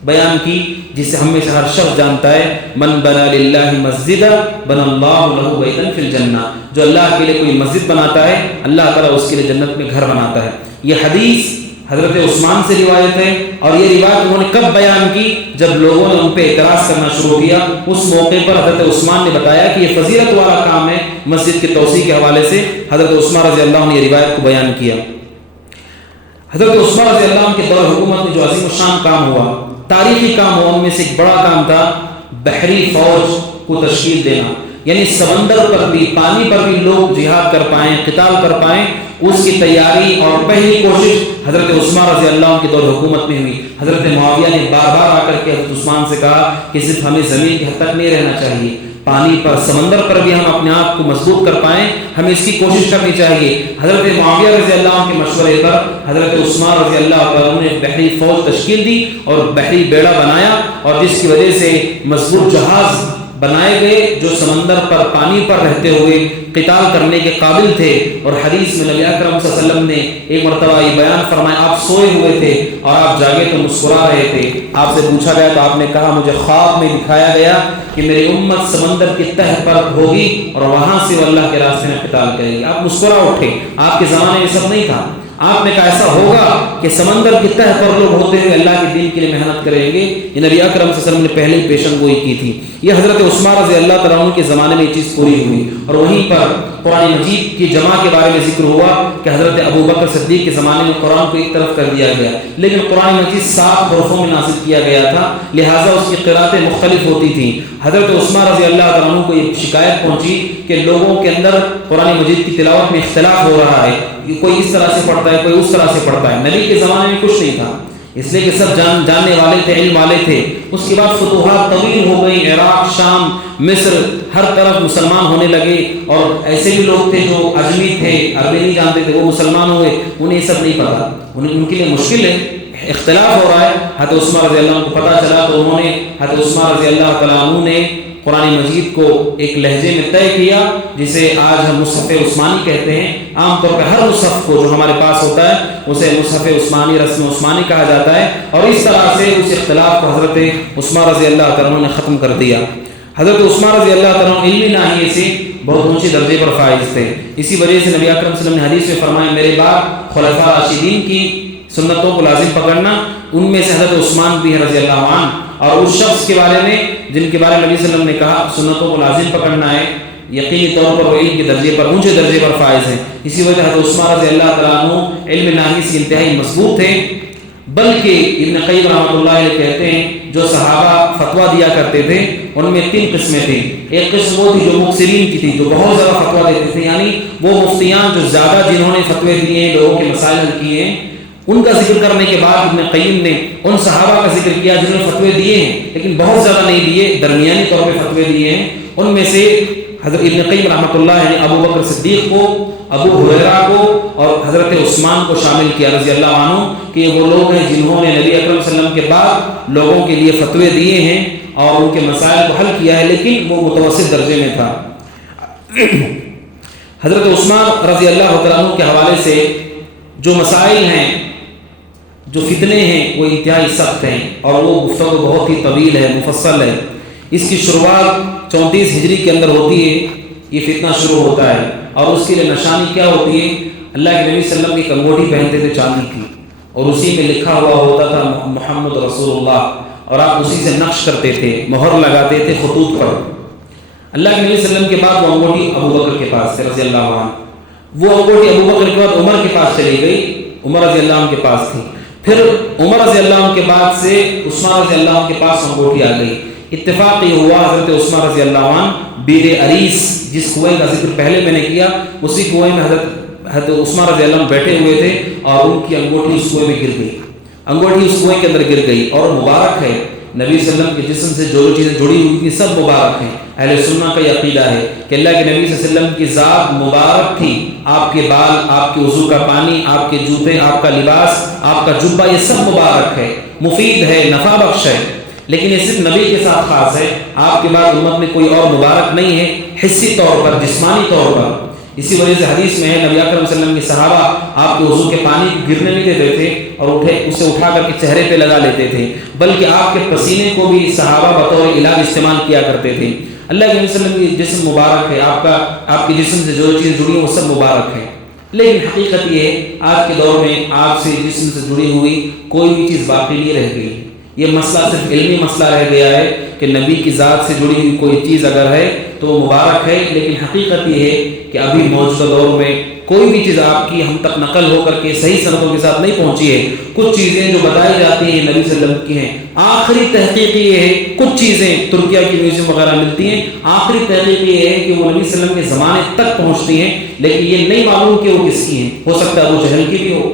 بیان کی جسے ہم میں سے ہر شخص جانتا ہے, من بنا للہ مسجدا بنا اللہ لہ بیتا فی الجنہ. جو اللہ کے لیے کوئی مسجد بناتا ہے اللہ تعالیٰ اس کے لیے جنت میں گھر بناتا ہے. یہ حدیث حضرت عثمان سے روایت ہے. اور یہ روایت انہوں نے کب بیان کی؟ جب لوگوں نے ان پہ اعتراض کرنا شروع کیا. اس موقع پر حضرت عثمان نے بتایا کہ یہ فضیلت والا کام ہے. مسجد کی توسیع کے حوالے سے حضرت عثمان رضی اللہ عنہ نے یہ روایت کو بیان کیا. حضرت عثمان رضی اللہ عنہ کے دور حکومت میں جو عظیم الشان کام ہوا, تاریخی کام ہوا, ان میں سے ایک بڑا کام تھا بحری فوج کو تشکیل دینا. یعنی سمندر پر بھی, پانی پر بھی لوگ جہاد کر پائیں, قتال کر پائیں, اس کی تیاری اور پہلی کوشش حضرت عثمان رضی اللہ عنہ کے دور حکومت میں ہوئی. حضرت معاویہ نے بار بار آ کر کے حضرت عثمان سے کہا کہ صرف ہمیں زمین کی حد تک نہیں رہنا چاہیے, پانی پر, سمندر پر بھی ہم اپنے آپ کو مضبوط کر پائیں, ہمیں اس کی کوشش کرنی چاہیے. حضرت معاویہ رضی اللہ عنہ کے مشورے پر حضرت عثمان رضی اللہ عنہ نے بحری فوج تشکیل دی اور بحری بیڑا بنایا, اور جس کی وجہ سے مضبوط جہاز بنائے گئے جو سمندر پر, پانی پر رہتے ہوئے قتال کرنے کے قابل تھے. اور حدیث میں نبی اکرم صلی اللہ علیہ وسلم نے ایک مرتبہ یہ بیان فرمایا, آپ سوئے ہوئے تھے اور آپ جاگے تو مسکرا رہے تھے. آپ سے پوچھا گیا تو آپ نے کہا مجھے خواب میں دکھایا گیا کہ میری امت سمندر کی تہ پر ہوگی اور وہاں سے وہ اللہ کے راستے میں قتال کرے گی. آپ مسکرا اٹھے. آپ کے زمانے میں یہ سب نہیں تھا. آپ نے کہا ایسا ہوگا کہ سمندر کی تہ پر لوگ ہوتے ہوئے اللہ کے دین کے لیے محنت کریں گے. یہ نبی اکرم صلی اللہ علیہ وسلم نے پہلے ہی پیشن گوئی کی تھی. یہ حضرت عثمان رضی اللہ تعالیٰ عنہ کے زمانے میں یہ چیز پوری ہوئی. اور وہیں پر قرآن مجید کی جمع کے بارے میں ذکر ہوا کہ حضرت ابو بکر صدیق کے زمانے میں قرآن کو ایک طرف کر دیا گیا, لیکن قرآن مجید 7 حروفوں میں نازل کیا گیا تھا, لہٰذا اس کی قرأتیں مختلف ہوتی تھیں. حضرت عثمان رضی اللہ تعالیٰ عنہ کو یہ شکایت پہنچی کہ لوگوں کے اندر قرآن مجید کی تلاوت میں اختلاف ہو رہا ہے, کوئی اس طرح سے پڑھتا ہے, کوئی اس طرح سے پڑھتا ہے. نبی کے زمانے میں کچھ نہیں تھا, اس لیے کہ سب جاننے والے تھے, علم والے تھے. اس کے بعد فتوحات طویل ہو گئی, عراق, شام, مصر, ہر طرف مسلمان ہونے لگے. اور ایسے بھی لوگ تھے جو اجمی تھے, عربی نہیں جانتے تھے, وہ مسلمان ہوئے, انہیں یہ سب نہیں پتا. ان کے لیے مشکل ہے, اختلاف ہو رہا ہے. حضرت عثمان رضی اللہ عنہ کو پتہ چلا تو انہوں نے, حضرت عثمان رضی اللہ تعالیٰ عنہ نے قرآن مجید کو ایک لہجے میں طے کیا جسے آج ہم مصحف عثمانی کہتے ہیں. عام طور پر ہر مصحف کو جو ہمارے پاس ہوتا ہے اسے مصحف عثمانی, رسم عثمانی کہا جاتا ہے. اور اس طرح سے اس اختلاف کو حضرت عثمان رضی اللہ تعالیٰ عنہ نے ختم کر دیا. حضرت عثمان رضی اللہ تعالیٰ عنہ علمی ناحیے سے بہت اونچے درجے پر فائز تھے. اسی وجہ سے نبی اکرم صلی اللہ علیہ وسلم نے حدیث میں فرمایا میرے بعد خلفاء راشدین کی سنتوں کو لازم پکڑنا, ان میں سے حضرت عثمان بھی ہے رضی اللہ عنہ. اور اس شخص کے بارے میں جن کے بارے میں نبی صلی اللہ علیہ وسلم نے کہا سنتوں کو لازم پکڑنا ہے, یقینی طور پر وہ علم کے درجے پر, اونچے درجے پر فائز ہیں. اسی وجہ حضرت عثمان رضی اللہ تعالیٰ عنہ علم ناحیے سے انتہائی مضبوط تھے. بلکہ ابن قیم رحمۃ اللہ علیہ کہتے ہیں جو صحابہ فتویٰ دیا کرتے تھے ان میں 3 قسمیں تھیں. ایک قسم وہ تھی جو مکثرین کی تھی, جو بہت زیادہ فتویٰ دیتے تھے, یعنی وہ مفتیان جو زیادہ جنہوں نے فتوے دیے ہیں, لوگوں کے مسائل حل کیے ہیں. ان کا ذکر کرنے کے بعد ابن قیم نے ان صحابہ کا ذکر کیا جنہوں نے فتوے دیے ہیں لیکن بہت زیادہ نہیں دیے, درمیانی طور پہ فتوے دیے ہیں. ان میں سے حضرت ابن قیم رحمۃ اللہ یعنی ابو بکر صدیق کو, ابو ہریرہ کو اور حضرت عثمان کو شامل کیا رضی اللہ عنہ کہ یہ وہ لوگ ہیں جنہوں نے نبی اکرم صلی اللہ علیہ وسلم کے بعد لوگوں کے لیے فتوے دیے ہیں اور ان کے مسائل کو حل کیا ہے, لیکن وہ متوسط درجے میں تھا. حضرت عثمان رضی اللہ تعالیٰ عنہ کے حوالے سے جو مسائل ہیں, جو فتنے ہیں, وہ انتہائی سخت ہیں اور وہ گفتگو بہت ہی طویل ہے, مفصل ہے. اس کی شروعات 34 ہجری کے اندر ہوتی ہے، یہ فتنہ شروع ہوتا ہے، اور اس کے لیے نشانی کیا ہوتی ہے؟ اللہ کے نبی صلی اللہ علیہ وسلم کی ایک انگوٹھی پہنتے تھے چاندی کی، اور اسی میں لکھا ہوا ہوتا تھا محمد رسول اللہ، اور آپ اسی سے نقش کرتے تھے، مہر لگاتے تھے خطوط پر۔ اللہ کے نبی صلی اللہ علیہ وسلم کے بعد وہ انگوٹھی ابو بکر کے پاس تھے رضی اللہ عنہ، وہ انگوٹھی ابو بکر کے بعد عمر کے پاس چلی گئی، عمر رضی اللہ عنہ کے پاس تھی، پھر عمر رضی اللہ عنہ کے بعد سے عثمان رضی اللہ عنہ کے پاس انگوٹھی آ گئی۔ اتفاق یہ ہوا حضرت عثمان رضی اللہ عنہ بیر عریس، جس کنویں کا ذکر پہلے میں نے کیا، اسی کنویں میں حضرت عثمان رضی اللہ عنہ بیٹھے ہوئے تھے، اور ان کی انگوٹھی اس کنویں میں گر گئی، انگوٹھی اس کنویں کے اندر گر گئی، اور مبارک ہے نبی صلی اللہ علیہ وسلم کے جسم سے جو چیزیں جڑی ہوئی تھیں سب مبارک ہیں۔ اہل سنہ کا یہ عقیدہ ہے کہ اللہ کے نبی صلی اللہ علیہ وسلم کی ذات مبارک تھی، آپ کے بال، آپ کے وضو کا پانی، آپ کے جوتے، آپ کا لباس، آپ کا جبہ، یہ سب مبارک ہے، مفید ہے، نفع بخش ہے، لیکن یہ صرف نبی کے ساتھ خاص ہے، آپ کے بعد امت میں کوئی اور مبارک نہیں ہے حسی طور پر، جسمانی طور پر۔ اسی وجہ سے حدیث میں ہے نبی اکرم صلی اللہ علیہ وسلم کے صحابہ آپ کے وضو کے پانی گرنے نہیں دیتے تھے اور اسے اٹھا کر کے چہرے پہ لگا لیتے تھے، بلکہ آپ کے پسینے کو بھی صحابہ بطور علاج استعمال کیا کرتے تھے۔ اللہ کے نبی صلی اللہ علیہ وسلم کی جسم مبارک ہے، آپ کے جسم سے جو چیزیں جڑی ہیں وہ سب مبارک ہے، لیکن حقیقت یہ ہے آج کے دور میں آپ سے جسم سے جڑی ہوئی کوئی بھی چیز باقی نہیں رہ گئی۔ یہ مسئلہ صرف علمی مسئلہ رہ گیا ہے کہ نبی کی ذات سے جڑی ہوئی کوئی چیز اگر ہے تو وہ مبارک ہے، لیکن حقیقت یہ ہے کہ ابھی موجودہ دور میں کوئی بھی چیز آپ کی ہم تک نقل ہو کر کے صحیح سندوں کے ساتھ نہیں پہنچی ہے۔ کچھ چیزیں جو بتائی جاتی ہیں نبی صلی اللہ علیہ وسلم کی ہیں، آخری تحقیق یہ ہے، کچھ چیزیں ترکیہ کی میوزیم وغیرہ ملتی ہیں، آخری تحقیق یہ ہے کہ وہ نبی صلی اللہ علیہ وسلم کے زمانے تک پہنچتی ہیں، لیکن یہ نہیں معلوم کہ وہ کس کی ہیں، ہو سکتا ہے ابو جہل کی بھی ہو،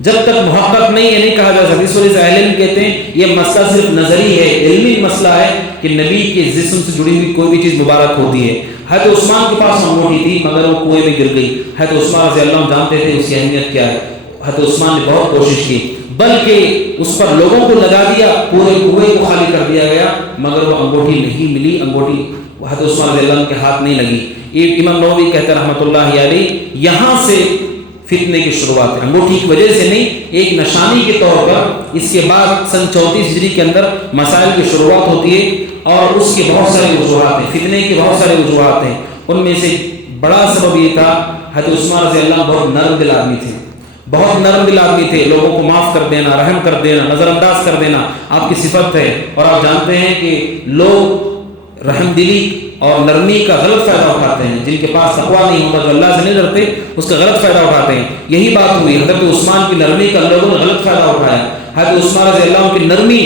جب تک محقق نہیں ہے نہیں کہا جا سکتا۔ اس وجہ سے اہل علم کہتے ہیں یہ مسئلہ صرف نظری ہے، علمی مسئلہ ہے کہ نبی کے جسم سے جڑی ہوئی کوئی بھی چیز مبارک ہوتی ہے۔ حضرت عثمان کے پاس انگوٹھی تھی مگر وہ کنویں میں گر گئی، حضرت عثمان رضی اللہ عنہ جانتے تھے اس کی اہمیت کیا ہے، حضرت عثمان نے بہت کوشش کی، بلکہ اس پر لوگوں کو لگا دیا، پورے کنویں کو خالی کر دیا گیا، مگر وہ انگوٹھی نہیں ملی، انگوٹھی حضرت عثمان رضی اللہ عنہ کے ہاتھ نہیں لگی۔ یہ امام نووی کہتے ہیں رحمۃ اللہ علیہ، یہاں سے فتنے کی شروعات ہے، انگوٹھی کی وجہ سے نہیں، ایک نشانی کے طور پر۔ اس کے بعد سن 34 ہجری کے اندر مسائل کی شروعات ہوتی ہے، اور اس کے بہت سارے وجوہات ہیں، فتنے کے بہت سارے وجوہات ہیں۔ ان میں سے بڑا سبب یہ تھا حضرت عثمان رضی اللہ عنہ بہت نرم دل آدمی تھے، بہت نرم دل آدمی تھے، لوگوں کو معاف کر دینا، رحم کر دینا، نظر انداز کر دینا آپ کی صفت ہے، اور آپ جانتے ہیں کہ لوگ رحم دلی اور نرمی کا غلط فائدہ اٹھاتے ہیں، جن کے پاس تقویٰ نہیں ہوتا، جو اللہ سے نہیں ڈرتے، اس کا غلط فائدہ اٹھاتے ہیں۔ یہی بات ہوئی، حضرت عثمان کی نرمی کا لوگوں نے غلط فائدہ اٹھایا، حضرت عثمان رضی اللہ عنہ کی نرمی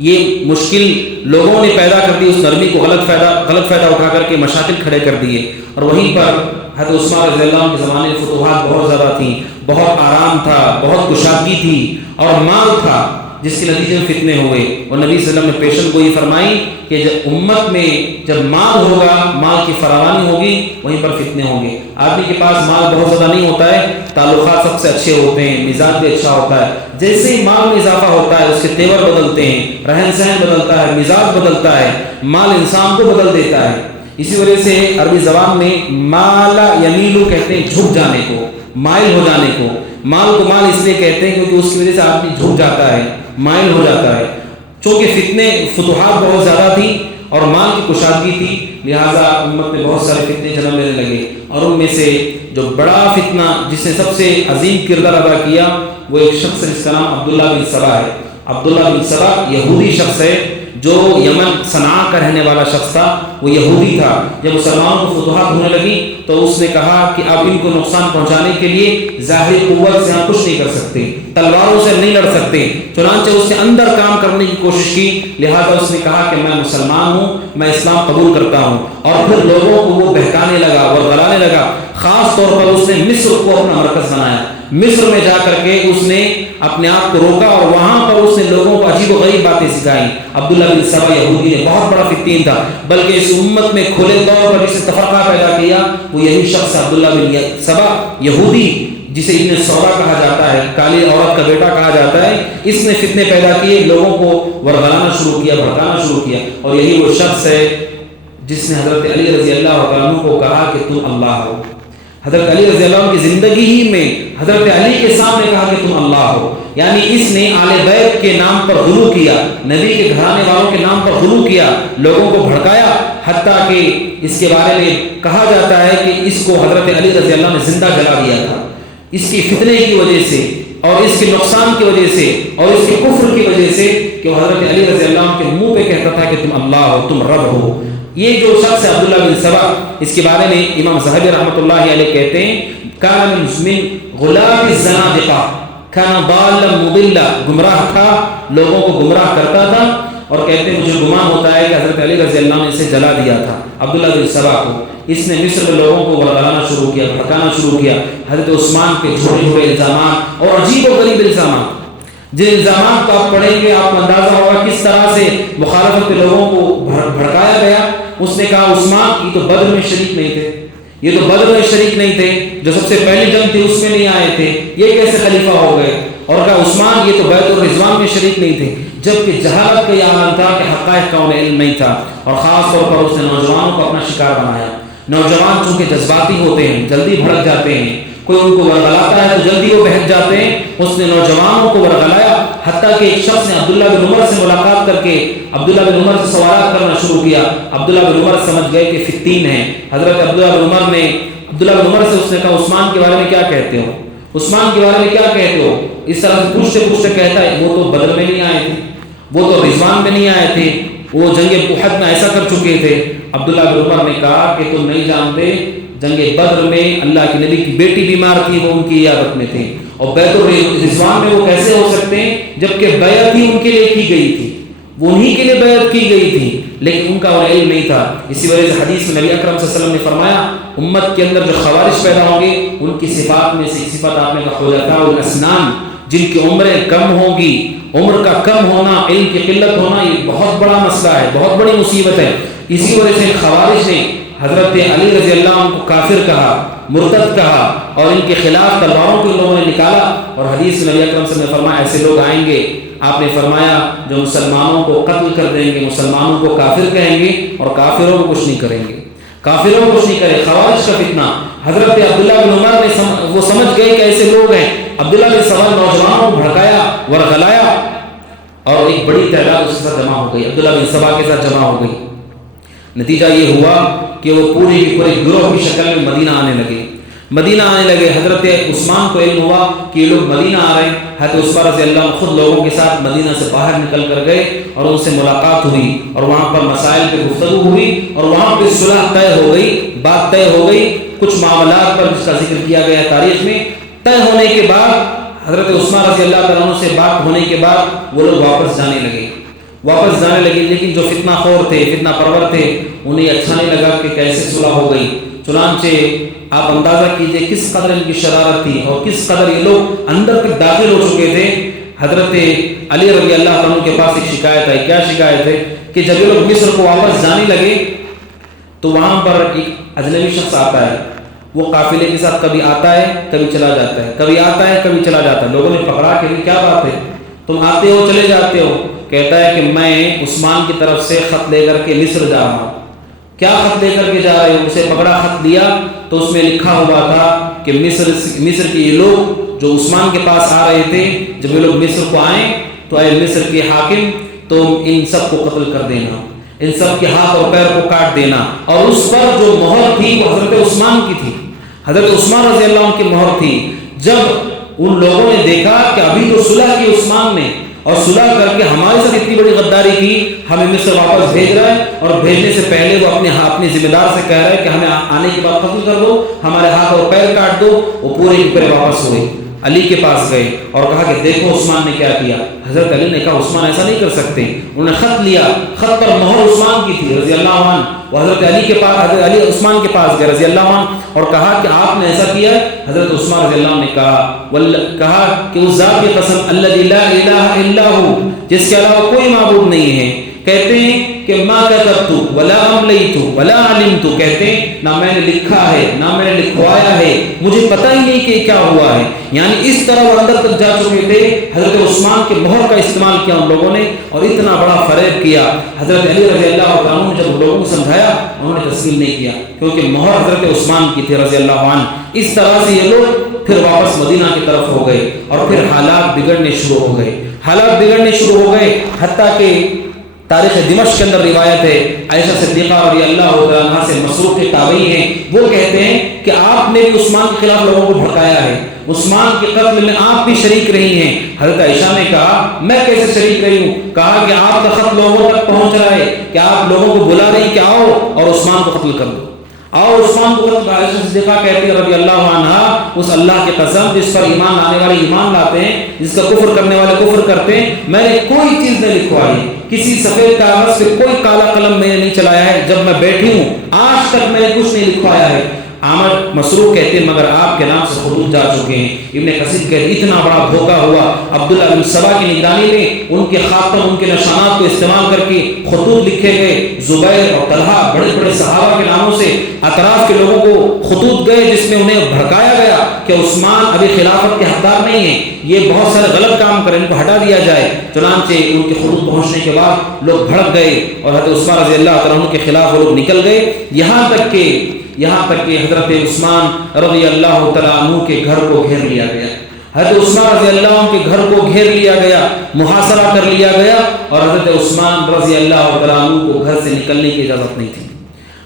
یہ مشکل لوگوں نے پیدا کر دی، اس نرمی کو غلط فائدہ اٹھا کر کے مشاکل کھڑے کر دیے، اور وہیں پر حضرت عثمان رضی اللہ عنہ کے زمانے میں فتوحات بہت زیادہ تھیں، بہت آرام تھا، بہت کشادگی تھی، اور مال تھا، جس کے نتیجے میں فتنے ہوئے، اور نبی صلی اللہ علیہ وسلم نے پیشن گوئی فرمائی کہ جب امت میں جب مال ہوگا، مال کی فراوانی ہوگی، وہیں پر فتنے ہوں گے۔ آدمی کے پاس مال بہت زیادہ نہیں ہوتا ہے، تعلقات سب سے اچھے ہوتے ہیں، مزاج بھی اچھا ہوتا ہے، جیسے ہی مال میں اضافہ ہوتا ہے اس کے تیور بدلتے ہیں، رہن سہن بدلتا ہے، مزاج بدلتا ہے، مال انسان کو بدل دیتا ہے۔ اسی وجہ سے عربی زبان میں مالا یمیلو کہتے ہیں جھک جانے کو، مائل ہو جانے کو۔ مال کو مال اس لیے کہتے ہیں کیونکہ اس کی وجہ سے آدمی جھک جاتا ہے، مائل ہو جاتا ہے۔ چونکہ فتوحات بہت زیادہ تھی اور مال کی کشادگی تھی، لہٰذا امت میں بہت سارے فتنے جنم لینے لگے، اور ان میں سے جو بڑا فتنہ جس نے سب سے عظیم کردار ادا کیا وہ ایک شخص ہے جس کا نام عبداللہ بن سبا ہے۔ عبداللہ بن سبا یہودی شخص ہے جو یمن صنعاء کا رہنے والا شخص تھا، وہ یہودی تھا۔ جب مسلمانوں کو فتوحات ہونے لگی تو اس نے کہا کہ اب ان کو نقصان پہنچانے کے لیے ظاہری قوت سے ہم کچھ نہیں کر سکتے، تلواروں سے نہیں لڑ سکتے، چنانچہ اس نے اندر کام کرنے کی کوشش کی، لہذا اس نے کہا کہ میں مسلمان ہوں، میں اسلام قبول کرتا ہوں، اور پھر لوگوں کو وہ بہکانے لگا اور غلانے لگا۔ خاص طور پر اس نے مصر کو اپنا مرکز بنایا، مصر میں جا کر کے اس نے اپنے آپ کو روکا، اور وہاں پر اس نے لوگوں کو عجیب و غریب باتیں سکھائیں۔ عبداللہ بن سبا یہودی نے بہت بڑا فتین تھا، بلکہ اس امت میں کھلے طور پر جسے تفرقہ پیدا کیا وہ یہی شخص عبداللہ بن سبا یہودی، جسے ابن سودا کہا جاتا ہے، کالی عورت کا بیٹا کہا جاتا ہے۔ اس نے فتنے پیدا کیے، لوگوں کو ورغلانا شروع کیا، بھڑکانا شروع کیا، اور یہی وہ شخص ہے جس نے حضرت علی رضی اللہ عنہ کو کہا کہ تم اللہ ہو۔ حضرت علی رضی اللہ عنہ کی زندگی ہی میں حضرت علی کے سامنے کہا کہ تم اللہ ہو، یعنی اس نے آل بیت کے نام پر غلو کیا، نبی کے گھرانے والوں کے نام پر غلو کیا، لوگوں کو بھڑکایا، حتیٰ کہ اس کے بارے میں کہا جاتا ہے کہ اس کو حضرت علی رضی اللہ نے زندہ جلا دیا تھا، اس کی فتنے کی وجہ سے اور اس کے نقصان کی وجہ سے اور اس کے کفر کی وجہ سے کہ وہ حضرت علی رضی اللہ عنہ کے منہ پہ کہتا تھا کہ تم اللہ ہو، تم رب ہو۔ یہ جو شخص ہے عبداللہ بن سبا، اس کے بارے میں امام ذہبی رحمۃ اللہ علیہ کہتے ہیں کان من غلام الزنادقہ، کان ضالا مضلا، گمراہ تھا، لوگوں کو گمراہ کرتا تھا، اور کہتے ہیں مجھے گمان ہوتا ہے کہ حضرت علی رضی اللہ نے اسے جلا دیا تھا عبداللہ بن سبا کو۔ اس نے مصر میں لوگوں کو ورگلانا شروع کیا، بھڑکانا شروع کیا، حضرت عثمان پہ جھوٹے جھوٹے الزامات اور عجیب و غریب الزامات، جن الزامات کو آپ پڑھیں گے آپ کو اندازہ ہوگا کس طرح سے مخالفت کے لوگوں کو بھڑکایا گیا۔ اس نے کہا عثمان یہ تو بدر میں شریک نہیں تھے، یہ تو بدر میں شریک نہیں تھے، جو سب سے پہلی جنگ تھی اس میں نہیں آئے تھے، یہ کیسے خلیفہ ہو گئے؟ اور کہا عثمان یہ تو بیعت الرضوان میں شریک نہیں تھے، جبکہ جہالت کا یہ عالم تھا کہ حقائق کا انہیں علم نہیں تھا، اور خاص طور پر اس نے نوجوانوں کو اپنا شکار بنایا۔ نوجوان چونکہ جذباتی ہوتے ہیں، جلدی بھڑک جاتے ہیں، کوئی ان کو ورغلاتا ہے تو جلدی وہ بہک جاتے ہیں، اس نے نوجوانوں کو ورغلایا، حتیٰ کہ ایک شخص نے عبداللہ بن عمر سے ملاقات کر کے عبداللہ بن عمر سے سوالات کرنا شروع کیا۔ عبداللہ بن عمر سمجھ گئے کہ فتین ہیں۔ حضرت عبداللہ بن عمر سے اس نے کہا عثمان کے بارے میں کیا کہتے ہو، عثمان کے بارے میں کیا کہتے ہو؟ اس طرح سے پوچھتے کہتا ہے وہ تو بدر میں نہیں آئے تھے، وہ تو رضوان میں نہیں آئے تھے، وہ جنگ احد میں ایسا کر چکے تھے۔ عبداللہ بن عمر نے کہا کہ تم نہیں جانتے، جنگ بدر میں اللہ کے نبی کی بیٹی بیمار تھی، وہ ان کی عیادت میں تھے، اور بیعت الرضوان میں وہ کیسے ہو سکتے ہیں جبکہ بیعت ہی ان کے لیے کی گئی تھی، وہ انہی کے لیے بیعت کی گئی تھی، لیکن ان کا وہ علم نہیں تھا۔ اسی وجہ سے حدیث میں نبی اکرم صلی اللہ علیہ وسلم نے فرمایا امت کے اندر جو خوارج پیدا ہوں گے ان کی صفات میں سے ایک صفت آپ نے کہا خلفاء الاسنان، جن کی عمریں کم ہوں گی، عمر کا کم ہونا، علم کی قلت ہونا، یہ بہت بڑا مسئلہ ہے، بہت بڑی مصیبت ہے۔ اسی وجہ سے خوارج نے حضرت علی رضی اللہ عنہ کو کافر کہا، مرتد کہا، اور ان کے خلاف تلواروں کو ان لوگوں نے نکالا، اور حدیث میں نبی اکرم صلی اللہ علیہ وسلم نے فرمایا ایسے لوگ آئیں گے، آپ نے فرمایا جو مسلمانوں کو قتل کر دیں گے، مسلمانوں کو کافر کہیں گے اور کافروں کو کچھ نہیں کریں گے، کافروں کو کچھ نہیں کرے۔ خوارج کا فتنہ حضرت عبداللہ بن عمر نے وہ سمجھ گئے کہ ایسے لوگ ہیں۔ عبداللہ بن سبا نوجوانوں کو بھڑکایا، ورغلایا، اور ایک بڑی تعداد اس کے ساتھ جمع ہو گئی، عبداللہ بن سبا کے ساتھ جمع ہو گئی۔ نتیجہ یہ ہوا کہ وہ پورے گروہ کی شکل میں مدینہ آنے لگے۔ حضرت عثمان کو علم ہوا کہ یہ لوگ مدینہ آ رہے ہیں، حضرت عثمان رضی اللہ عنہ خود لوگوں کے ساتھ مدینہ سے باہر نکل کر گئے اور ان سے ملاقات ہوئی، اور وہاں پر مسائل پہ گفتگو ہوئی، اور وہاں پہ صلح طے ہو گئی، بات طے ہو گئی، کچھ معاملات پر جس کا ذکر کیا گیا تاریخ میں۔ طے ہونے کے بعد حضرت عثمان رضی اللہ تعالیٰ عنہ سے بات ہونے کے بعد وہ لوگ واپس جانے لگے، لیکن جو فتنہ خور تھے، فتنہ پرور تھے، انہیں اچھا نہیں لگا کہ کیسے صلح ہو گئی۔ چنانچہ آپ اندازہ کیجئے کس قدر ان کی شرارت تھی اور کس قدر یہ لوگ اندر تک داخل ہو چکے تھے۔ حضرت علی رضی اللہ عنہ کے پاس ایک شکایت آئی۔ کیا شکایت ہے؟ کہ جب یہ لوگ مصر کو واپس جانے لگے تو وہاں پر ایک اجنبی شخص آتا ہے، وہ قافلے کے ساتھ کبھی آتا ہے کبھی چلا جاتا ہے، کبھی آتا ہے کبھی چلا جاتا ہے۔ لوگوں نے پکڑا کہ کیا بات ہے، تم آتے ہو چلے جاتے ہو؟ کہتا ہے کہ میں عثمان کی طرف سے خط لے کر کے مصر جا رہا ہوں۔ کیا خط لے کر کے جا رہے ہو؟ اسے پکڑا، خط لیا تو اس میں لکھا ہوا تھا کہ مصر کے یہ لوگ جو عثمان کے پاس آ رہے تھے، جب یہ لوگ مصر کو آئیں تو اے مصر کے حاکم تم ان سب کو قتل کر دینا، ان سب کے ہاتھ اور پیر کو کاٹ دینا۔ اور اس پر جو مہر تھی وہ حضرت عثمان کی تھی، حضرت عثمان رضی اللہ عنہ کی مہر تھی۔ جب ان لوگوں نے دیکھا کہ ابھی تو صلح کی عثمان نے، اور صلح کر کے ہمارے ساتھ اتنی بڑی غداری کی، ہمیں مصر واپس بھیج رہا ہے، اور بھیجنے سے پہلے وہ اپنے ذمہ دار سے کہہ رہا ہے کہ ہمیں آنے کے بعد قتل کر دو، ہمارے ہاتھ اور پیر کاٹ دو۔ وہ پورے کے پورے واپس ہوئے، علی کے پاس گئے اور کہا کہ دیکھو عثمان نے کیا کیا۔ حضرت علی نے کہا عثمان ایسا نہیں کر سکتے۔ انہوں نے خط لیا، خط پر مہر عثمان کی تھی رضی اللہ عنہ۔ وہ حضرت علی کے پاس، حضرت علی عثمان کے پاس گئے رضی اللہ عنہ اور کہا کہ آپ نے ایسا کیا ہے؟ حضرت عثمان رضی اللہ عنہ نے کہا کہ اس ذات کی قسم الذی لا الہ الا ہو، جس کے علاوہ کوئی معبود نہیں ہے، کہتے ہیں کہ ما کتبت ولا املیت ولا علمت، کہتے ہیں نہ میں نے لکھا ہے نہ میں نے لکھوایا ہے، مجھے پتہ ہی نہیں کہ کیا ہوا ہے۔ یعنی اس طرح وہ اندر تک جا چکے تھے۔ حضرت عثمان کے مہر کا استعمال کیا ان لوگوں نے اور اتنا بڑا فریب کیا۔ حضرت علی رضی اللہ عنہ نے جب لوگوں کو سمجھایا انہوں نے تسلیم نہیں کیا، کیونکہ مہر حضرت عثمان کی تھی رضی اللہ عنہ۔ اس طرح سے یہ لوگ پھر واپس مدینہ کی طرف ہو گئے اور پھر حالات بگڑنے شروع ہو گئے، حالات بگڑنے شروع ہو گئے، حتیٰ کہ تاریخ دمشق کے اندر روایت ہے، عائشہ صدیقہ رضی اللہ عنہا سے مسروق کے تابعی ہیں، وہ کہتے ہیں کہ آپ نے بھی عثمان کے خلاف لوگوں کو بھڑکایا ہے، عثمان کے قتل میں آپ بھی شریک رہی ہیں۔ حضرت عائشہ نے کہا میں کیسے شریک رہی ہوں؟ کہا کہ آپ کا خط لوگوں تک پہنچ رہا ہے کہ آپ لوگوں کو بلا رہی کہ آؤ اور عثمان کو قتل کر دو، اور عثمان کو قتل۔ عائشہ صدیقہ کہتی ہے رضی اللہ عنہا، اس اللہ کی قسم جس پر ایمان لانے والے ایمان لاتے ہیں، جس کا کفر کرنے والے کفر کرتے ہیں، میں نے کوئی چیز نہیں لکھوائی، کسی سفید کاغذ پہ کوئی کالا قلم میں نے نہیں چلایا ہے، جب میں بیٹھی ہوں آج تک میں نے کچھ نہیں لکھوایا ہے۔ عامر مسروق کہتے ہیں مگر آپ کے نام سے خطوط جا چکے ہیں۔ ابن کثیر کہتے ہیں اتنا بڑا دھوکہ ہوا، عبداللہ بن سبا کی نگرانی میں ان کے خاتم، ان کے نشانات کو استعمال کر کے خطوط لکھے گئے، زبیر اور طلحہ بڑے بڑے صحابہ کے ناموں سے اطراف کے لوگوں کو خطوط گئے جس میں انہیں بھڑکایا گیا کہ عثمان ابھی خلافت کے حقدار نہیں ہیں، یہ بہت سارے غلط کام کریں، ان کو ہٹا دیا جائے۔ چنانچہ ان کے خطوط پہنچنے کے بعد لوگ بھڑک گئے اور حضرت عثمان رضی اللہ تعالیٰ عنہ کے خلاف وہ لوگ نکل گئے، یہاں تک کہ حضرت عثمان رضی اللہ تعالیٰ عنہ کے گھر کو گھیر لیا گیا، حضرت عثمان رضی اللہ عنہ کے گھر کو گھیر لیا گیا، محاصرہ کر لیا گیا، اور حضرت عثمان رضی اللہ تعالیٰ عنہ کو گھر سے نکلنے کی اجازت نہیں تھی۔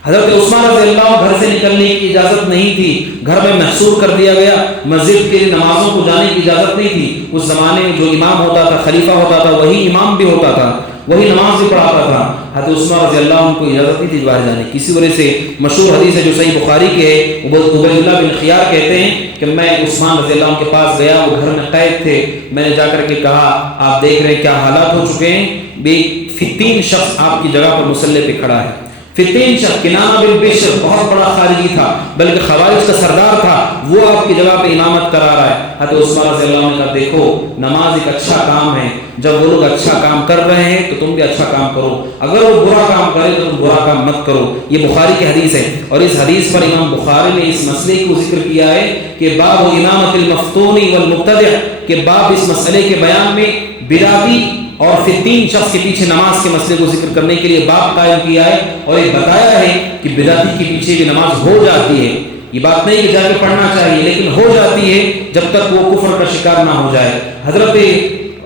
حضرت عثمان رضی اللہ عنہ گھر سے نکلنے کی اجازت نہیں تھی، گھر میں محصور کر دیا گیا، مسجد کے نمازوں کو جانے کی اجازت نہیں تھی۔ اس زمانے میں جو امام ہوتا تھا، خلیفہ ہوتا تھا، وہی امام بھی ہوتا تھا، وہی نماز بھی پڑھاتا تھا۔ حضرت عثمان رضی اللہ عنہ کو اجازت نہیں تھی باہر جانے کی۔ کسی وجہ سے مشہور حدیث ہے جو صحیح بخاری کی ہے، عبید اللہ بن خیار کہتے ہیں کہ میں عثمان رضی اللہ عنہ کے پاس گیا، وہ گھر میں قید تھے، میں نے جا کر کے کہا آپ دیکھ رہے ہیں کیا حالات ہو چکے ہیں، بے فتین شخص آپ کی جگہ پر مسلح پہ کھڑا ہے۔ فتین شخص کنانہ بن بشر بہت بڑا خارجی تھا، بلکہ خوارج کا سردار تھا، وہ آپ کی جگہ پہ امامت کرا رہا ہے۔ حضرت عثمان رضی اللہ عنہ نے کہا دیکھو نماز ایک اچھا کام ہے، جب وہ لوگ اچھا کام کر رہے ہیں تو تم بھی اچھا کام کرو، اگر وہ برا کام کرے تو تم برا کام مت کرو۔ یہ بخاری کی حدیث ہے، اور اس حدیث پر امام بخاری نے اس مسئلے کو ذکر کیا ہے کہ باب امامت المفتون والمبتدع، کہ باب اس مسئلے کے بیان میں بدعتی اور فتین شخص کے پیچھے نماز کے مسئلے کو ذکر کرنے کے لیے باب قائم کیا ہے، اور یہ بتایا ہے کہ بدعتی کے پیچھے بھی نماز ہو جاتی ہے۔ یہ بات نہیں کہ جا کے پڑھنا چاہیے، لیکن ہو جاتی ہے جب تک وہ کفر کا شکار نہ ہو جائے۔ حضرت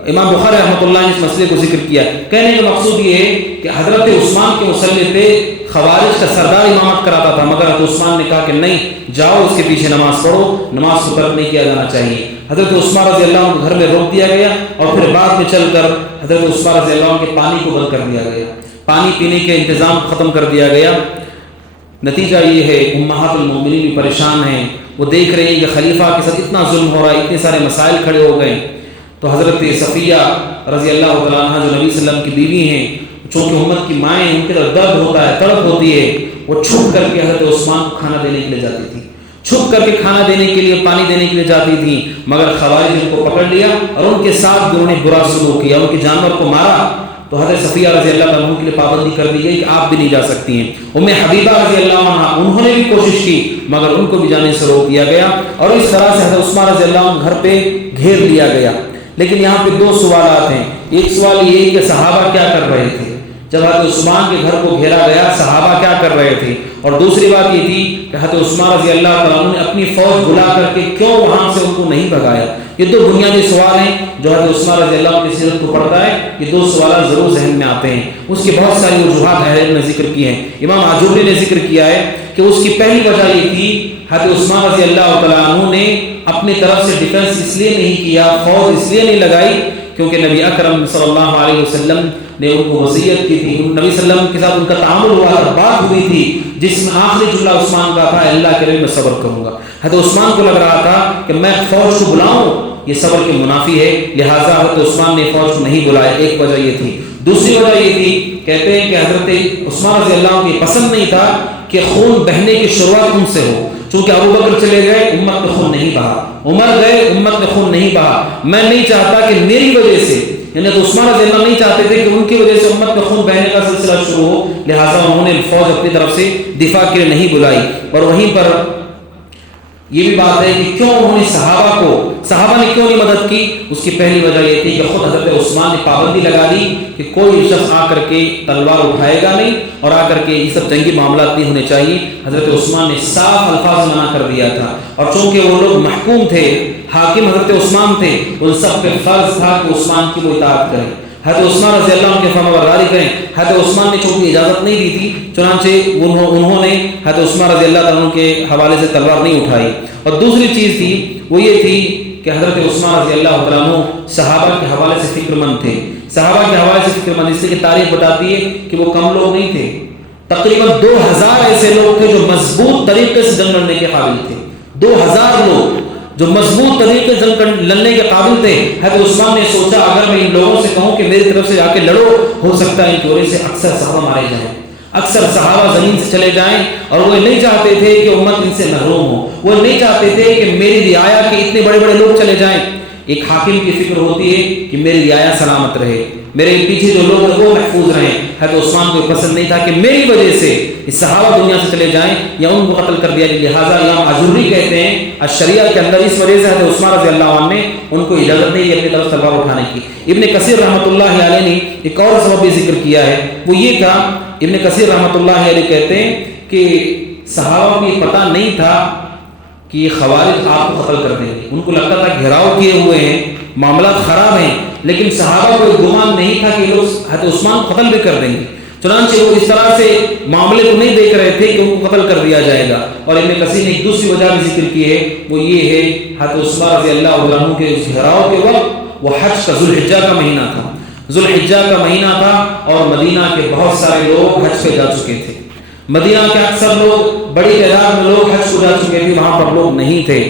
امام بخاری رحمۃ اللہ نے اس مسئلے کو ذکر کیا۔ کہنے کا مقصود یہ ہے کہ حضرت عثمان کے مسلح پہ خوارج کا سردار امامت کراتا تھا، مگر حضرت عثمان نے کہا کہ نہیں، جاؤ اس کے پیچھے نماز پڑھو، نماز کو ترک نہیں کیا جانا چاہیے۔ حضرت عثمان رضی اللہ عنہ کو گھر میں روک دیا گیا، اور پھر بعد میں چل کر حضرت عثمان رضی اللہ عنہ کے پانی کو بند کر دیا گیا، پانی پینے کے انتظام ختم کر دیا گیا۔ نتیجہ یہ ہے امہات المومنین بھی پریشان ہیں، وہ دیکھ رہی ہیں کہ خلیفہ کے ساتھ اتنا ظلم ہو رہا ہے، اتنے سارے مسائل کھڑے ہو گئے۔ تو حضرت صفیہ رضی اللہ تعالیٰ عنہ جو نبی صلی اللہ علیہ وسلم کی بیوی ہیں، چونکہ امت کی مائیں، ان کے درد ہوتا ہے، تڑپ ہوتی ہے، وہ چھپ کر کے حضرت عثمان کو کھانا دینے کے لیے جاتی تھی، چھپ کر کے کھانا دینے کے لیے، پانی دینے کے لیے جاتی تھی، مگر خوارج ان کو پکڑ لیا اور ان کے ساتھ بھی انہوں نے برا سلوک کیا، ان کے جانور کو مارا۔ تو حضرت صفیہ رضی اللہ عنہ کے لیے پابندی کر دی گئی کہ آپ بھی نہیں جا سکتی ہیں۔ ام حبیبہ رضی اللہ عنہ انہوں نے بھی کوشش کی، مگر ان کو بھی جانے سے روک دیا گیا، اور اس طرح سے حضرت عثمان رضی اللہ عنہ گھر پہ گھیر لیا گیا۔ لیکن یہاں پہ دو سوالات ہیں، ایک سوال یہ کہ صحابہ کیا کر رہے تھے جب حضرت عثمان کے گھر کو گھیرا گیا، صحابہ کیا کر رہے تھے، اور دوسری بات یہ تھی کہ حضرت عثمان رضی اللہ تعالیٰ عنہ نے اپنی فوج بلا کر کے کیوں وہاں سے ان کو نہیں بھگایا۔ یہ دو بنیادی سوال ہیں جو حضرت عثمان رضی اللہ عنہ کی سیرت کو پڑھتا ہے، یہ دو سوالات ضرور ذہن میں آتے ہیں۔ اس کی بہت ساری وجوہات اہل علم نے ذکر کی ہیں، امام آجوری نے ذکر کیا ہے کہ اس کی پہلی وجہ یہ تھی حضرت عثمان رضی اللہ تعالیٰ عنہ نے اپنی طرف سے ڈیفنس اس لیے نہیں کیا، فوج اس لیے نہیں لگائی کیونکہ نبی اکرم صلی اللہ علیہ وسلم نے ان کو وصیت کی تھی، نبی صلی اللہ علیہ وسلم کے ساتھ ان کا تعامل ہوا تھا، بات ہوئی تھی جس میں آخری جملہ عثمان کا تھا اللہ کے لیے میں صبر کروں گا۔ حضرت عثمان کو لگ رہا تھا کہ میں فوج کو بلاؤں، یہ صبر کے منافی ہے، لہٰذا حضرت عثمان نے فوج کو نہیں بلایا، ایک وجہ یہ تھی۔ دوسری وجہ یہ تھی، کہتے ہیں کہ حضرت عثمان رضی اللہ عنہ کو پسند نہیں تھا کہ خون بہنے کی شروعات ان سے ہو، چونکہ ابو بکر چلے گئے امت میں خون نہیں بہا، عمر گئے امت میں خون نہیں بہا، میں نہیں چاہتا کہ میری وجہ سے، یعنی تو عثمان رضی اللہ نہیں چاہتے تھے کہ ان کی وجہ سے امت میں خون بہنے کا سلسلہ شروع ہو، لہٰذا انہوں نے فوج اپنی طرف سے دفاع کے لیے نہیں بلائی۔ اور وہیں پر یہ بھی بات ہے کہ کیوں انہوں نے صحابہ نے کیوں نہیں مدد کی. اس کی پہلی وجہ یہ تھی کہ خود حضرت عثمان نے پابندی لگا دی کہ کوئی شخص آ کر کے تلوار اٹھائے گا نہیں اور آ کر کے یہ سب جنگی معاملات نہیں ہونے چاہیے. حضرت عثمان نے صاف الفاظ منع کر دیا تھا. اور چونکہ وہ لوگ محکوم تھے، حاکم حضرت عثمان تھے، ان سب پہ فرض تھا کہ عثمان کی وہ اطاعت کریں، حضرت عثمان رضی اللہ عنہ کے فرمان برداری کریں. حضرت عثمان نے چونکہ اجازت نہیں دی تھی، چنانچہ انہوں نے حضرت عثمان رضی اللہ عنہ کے حوالے سے تلوار نہیں اٹھائی. اور دوسری چیز تھی وہ یہ تھی کہ حضرت عثمان رضی اللہ عنہ صحابہ کے حوالے سے فکر مند تھے. صحابہ کے حوالے سے فکر مند اس لیے کہ تاریخ بتاتی ہے کہ وہ کم لوگ نہیں تھے. تقریباً 2000 ایسے لوگ تھے جو مضبوط طریقے سے جنگ لڑنے کے قابل تھے. 2000 لوگ جو مضبوط طریقے سے جنگ لڑنے کے قابل تھے. حضرت عثمان نے سوچا اگر میں ان لوگوں سے کہوں کہ میری طرف سے جا کے لڑو، ہو سکتا ہے ان کی وجہ سے اکثر صحابہ مارے جائیں، اکثر صحابہ زمین سے چلے جائیں. اور وہ نہیں چاہتے تھے کہ امت ان سے محروم ہو، وہ نہیں چاہتے تھے کہ میری رعایا کے اتنے بڑے بڑے لوگ چلے جائیں. ایک حاکم کی فکر ہوتی ہے کہ میری رعایا سلامت رہے، میرے پیچھے جو لوگ ہیں وہ محفوظ رہیں. حضرت عثمان کو پسند نہیں تھا کہ میری وجہ سے اس صحابہ دنیا سے چلے جائیں یا ان کو قتل کر دیا جائے. لہٰذا امام اجوری کہتے ہیں الشریعہ کے اندر اس وجہ سے حضرت عثمان رضی اللہ عنہ نے ان کو اجازت نہیں دی اپنی طرف تلوار اٹھانے کی. ابن کثیر رحمۃ اللہ علیہ نے ایک اور سبب بھی ذکر کیا ہے، وہ یہ تھا، ابن کثیر رحمۃ اللہ علیہ کہتے ہیں کہ صحابہ کو یہ پتہ نہیں تھا کہ یہ خوارج آپ کو قتل کر دیں گے. ان کو لگتا تھا گھیراؤ کیے ہوئے ہیں، معاملات خراب ہیں، لیکن صحابہ کو گمان نہیں تھا کہ یہ لوگ حضرت عثمان کو قتل بھی کر دیں گے. چنانچہ وہ اس طرح سے معاملے کو نہیں دیکھ رہے تھے کہ ان کو قتل کر دیا جائے گا. اور ابن کثیر نے ایک دوسری وجہ بھی ذکر کی ہے، وہ یہ ہے حضرت عثمان رضی اللہ عنہ کے اس گھیراؤ کے وقت وہ حج کا ذوالحجہ کا مہینہ تھا، ذوالحجہ کا مہینہ تھا، اور مدینہ کے بہت سارے لوگ حج پہ جا چکے تھے. مدینہ کے اکثر لوگ، بڑی تعداد میں لوگ حج کو جا چکے تھے، وہاں پر لوگ نہیں تھے،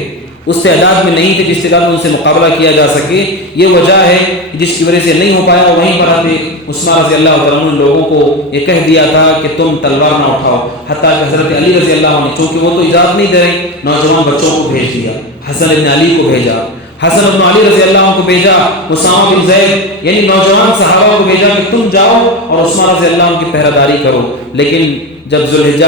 اس تعداد میں نہیں تھے جس تعداد میں ان سے مقابلہ کیا جا سکے. یہ وجہ ہے جس کی وجہ سے نہیں ہو پایا. وہیں پر حضرت عثمان رضی اللہ عنہ نے لوگوں کو یہ کہہ دیا تھا کہ تم تلوار نہ اٹھاؤ. حتیٰ کہ حضرت علی رضی اللہ عنہ، چونکہ وہ تو اجازت نہیں دے رہے، نوجوان بچوں کو بھیج دیا، حسن ابن علی کو بھیجا، حسن ابن علی رضی اللہ عنہ کو بھیجا، اسامہ بن زید، یعنی نوجوان صحابہ کو بھیجا کہ تم جاؤ اور عثمان رضی اللہ عنہ کی پہرہ کرو. لیکن جب ذوالحجہ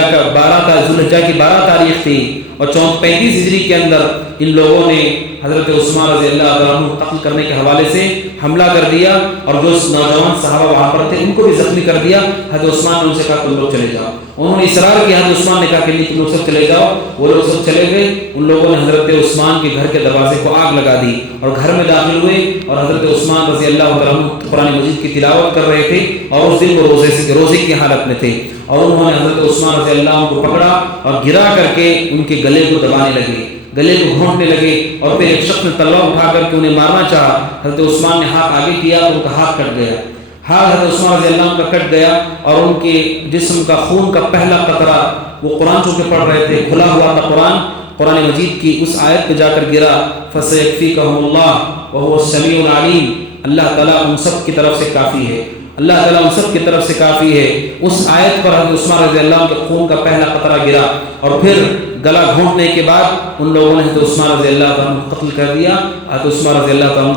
کی 12 تاریخ تھی اور 35 ہجری کے اندر ان لوگوں نے حضرت عثمان رضی اللہ عنہ قتل کرنے کے حوالے سے حملہ کر دیا اور جو نوجوان صحابہ وہاں پر تھے ان کو بھی زخمی کر دیا. حضرت عثمان نے ان سے کہا تم لوگ چلے جاؤ. انہوں نے اصرار کیا، حضرت عثمان نے کہا کہ نہیں تم لوگ سب چلے جاؤ. وہ لوگ سب چلے گئے. ان لوگوں نے حضرت عثمان کے گھر کے دروازے کو آگ لگا دی اور گھر میں داخل ہوئے. اور حضرت عثمان رضی اللہ عنہ قرآن مجید کی تلاوت کر رہے تھے اور اس دن وہ روزے کی حالت میں تھے. اور انہوں نے حضرت عثمان رضی اللہ عنہ کو پکڑا اور گرا کر کے ان کے گلے کو دبانے لگے، گلے کو گھونٹنے لگے. اور پھر ایک شخص نے تلوار اٹھا کر کے انہیں مارنا چاہا. حضرت عثمان نے ہاتھ آگے کیا تو ان کا ہاتھ کٹ گیا. ہاتھ حضرت عثمان رضی اللہ عنہ کا کٹ گیا اور ان کے جسم کا خون کا پہلا قطرہ، وہ قرآن چونکہ پڑھ رہے تھے، کھلا ہوا تھا قرآن مجید کی اس آیت پہ جا کر گرا، فَسَيَكْفِيكَهُمُ اللَّهُ وَهُوَ السَّمِيعُ الْعَلِيمُ. اللہ تعالیٰ ان سب کی طرف سے کافی ہے، اللہ تعالیٰ ان سب کی طرف سے کافی ہے. اس آیت پر حضرت عثمان رضی اللہ عنہ کے خون کا پہلا قطرہ گرا اور پھر گلا گھونٹنے کے بعد ان لوگوں نے حضرت عثمان رضی اللہ عنہ کو قتل کر دیا. حضرت عثمان رضی اللہ عنہ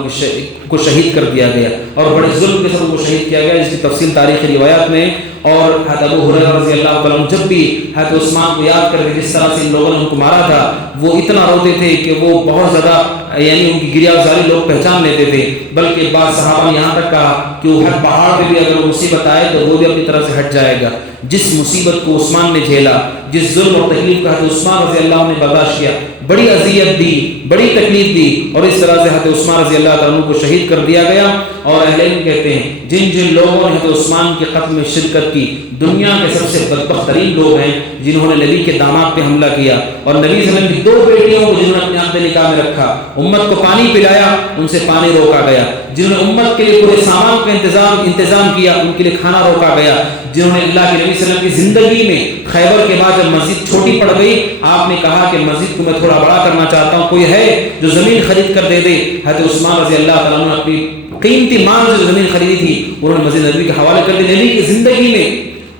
کو شہید کر دیا گیا اور بڑے ظلم کے ساتھ ان کو شہید کیا گیا، جس کی تفصیل تاریخی روایات میں. اور حضرت ابو ہریرہ رضی اللہ عنہ جب بھی حضرت عثمان کو یاد کر کے جس طرح سے ان لوگوں نے ان کو مارا تھا، وہ اتنا روتے تھے کہ وہ بہت زیادہ، یعنی ان کی گریہ زاری لوگ پہچان لیتے تھے. بلکہ بعض صحابہ نے یہاں تک کہا کہ وہ ہر پہاڑ پہ بھی اگر مصیبت آئے تو وہ بھی اپنی طرف سے ہٹ جائے گا. جس مصیبت کو عثمان نے جھیلا، جس ظلم اور تکلیف کا حضرت عثمان رضی اللہ عنہ نے برداشت کیا، بڑی اذیت دی، بڑی تکلیف دی، اور اس طرح سے حضرت عثمان رضی اللہ عنہ کو شہید کر دیا گیا. اور اہل علم کہتے ہیں جن لوگوں نے حضرت عثمان کے قتل میں شرکت کی، دنیا کے سب سے بدبخت ترین لوگ ہیں جنہوں نے نبی کے داماد پہ حملہ کیا اور نبی صلی اللہ علیہ وسلم کی 2 بیٹیوں کو جنہوں نے اپنے عقد نکاح میں رکھا، امت کو پانی پلایا، ان سے پانی روکا گیا. جنہوں نے امت کے لیے پورے سامان کا انتظام کیا، ان کے لیے کھانا روکا گیا. جنہوں نے اللہ کے نبی صلی اللہ علیہ وسلم کی زندگی میں خیبر کے بعد جب مسجد چھوٹی پڑ گئی، آپ نے کہا کہ مسجد کو میں تھوڑا بڑا کرنا چاہتا ہوں، کوئی ہے جو زمین خرید کر دے دے. حضرت عثمان رضی اللہ تعالیٰ عنہ نے اپنی قیمتی مال سے زمین خریدی تھی، انہوں نے مسجد نبی کے حوالے کر دی. نبی کی زندگی میں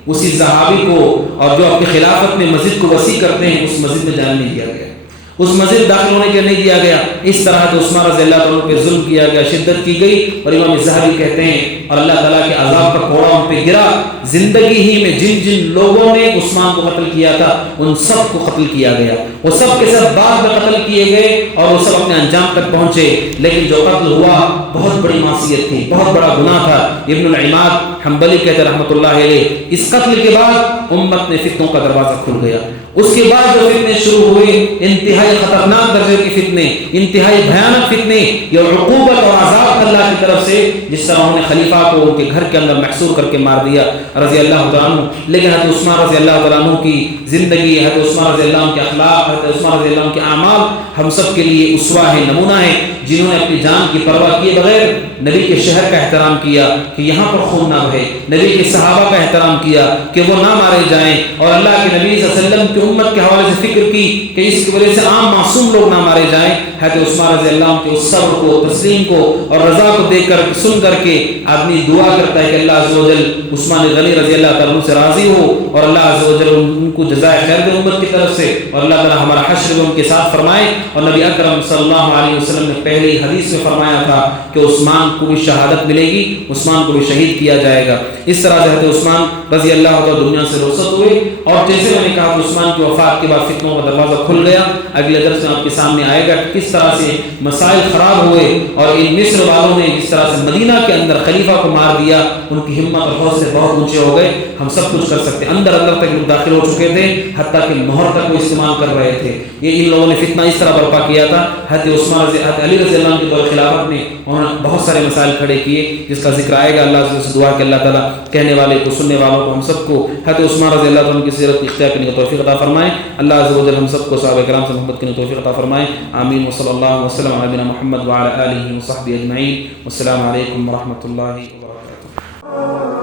اسی صحابی کو اور جو اپنی خلافت میں مسجد کو وسیع کرتے ہیں اس مسجد میں جانے نہیں دیا گیا، اس مسجد داخل ہونے کے نہیں دیا گیا. اس طرح تو عثمان رضی اللہ عنہ پہ ظلم کیا گیا، شدت کی گئی. اور امام ذہبی کہتے ہیں اور اللہ تعالیٰ کے عذاب کا کوڑا ان پہ گرا. زندگی ہی میں جن جن لوگوں نے عثمان کو قتل کیا تھا ان سب کو قتل کیا گیا. وہ سب کے سب بعد میں قتل کیے گئے اور وہ سب اپنے انجام تک پہنچے. لیکن جو قتل ہوا بہت بڑی معصیت تھی, بہت بڑا گناہ تھا. ابن العماد حنبلی کہتے رحمۃ اللہ علیہ, اس قتل کے بعد امت میں فتنوں کا دروازہ کھل گیا. اس کے بعد جو فتنے شروع ہوئے, انتہائی خطرناک درجے کے فتنے, انتہائی بھیانک فتنے, یہ عقوبت اور عذاب اللہ کی طرف سے, جس طرح انہوں نے خلیفہ کو ان کے گھر کے اندر محصور کر کے مار دیا رضی اللہ تعالیٰ عنہ. لیکن حضرت عثمان رضی اللہ تعالیٰ عنہ کی زندگی, حضرت عثمان رضی اللہ عنہ کے اخلاق, حضرت عثمان رضی اللہ عنہ کے اعمال ہم سب کے لیے اسوہ ہے, نمونہ ہے, جنہوں نے اپنی جان کی پرواہ کیے بغیر نبی کے شہر کا احترام کیا کہ یہاں پر خون نہ بہے, نبی کے صحابہ کا احترام کیا کہ وہ نہ مارے جائیں, اور اللہ کے نبی صلی اللہ علیہ وسلم کی امت کے حوالے سے فکر کی کہ اس کی وجہ سے عام معصوم لوگ نہ مارے جائیں. حضرت عثمان رضی اللہ عنہ کے اس صبر کو, تسلیم کو اور رضا کو دیکھ کر سن کر کے آدمی دعا کرتا ہے کہ اللہ عز و جل عثمان غنی رضی اللہ تعالیٰ عنہ سے راضی ہو, اور اللہ عز و جل ان کو جزائے خیر دے امت کی طرف سے, اور اللہ تعالیٰ ہمارا حشر بھی ان کے ساتھ فرمائے. اور نبی اکرم صلی اللہ علیہ وسلم نے پہلی حدیث میں فرمایا تھا کہ عثمان کو بھی شہادت ملے گی, عثمان کو بھی شہید کیا جائے گا. اس طرح سے حضرت عثمان رضی اللہ عنہ دنیا سے رخصت ہوئے, اور جیسے میں نے کہا کہ عثمان کی وفات کے بعد فتنوں کا دروازہ کھل گیا. اگلے درس میں آپ کے سامنے آئے گا کس طرح سے مسائل خراب ہوئے, اور ان مصر والوں نے جس طرح سے مدینہ کے اندر خلیفہ کو مار دیا, ان کی ہمت اور حوصلے بہت اونچے ہو گئے. ہم سب کچھ کر سکتے, اندر تک لوگ داخل ہو چکے تھے, حتیٰ کہ مہر تک وہ استعمال کر رہے تھے. یہ ان لوگوں نے فتنہ اس طرح برپا کیا تھا. حضرت علی رضی اللہ عنہ کے دور خلافت میں انہوں نے بہت سارے مسائل کھڑے کیے, جس کا ذکر آئے گا. اللہ سے دعا کہ اللہ تعالیٰ کہنے والے کو, سننے والوں کو, ہم سب کو حضرت عثمان رضی اللہ عنہ کی سیرت اختیار کرنے کی توفیق عطا فرمائے. اللہ عز و جل ہم سب کو صحابہ کرام سے محبت کرنے کی توفیق عطا فرمائے. آمین. وصلی اللہ وسلم علی نبینا محمد وعلی آلہ وصحبہ اجمعین. والسلام علیکم ورحمۃ اللہ وبرکاتہ.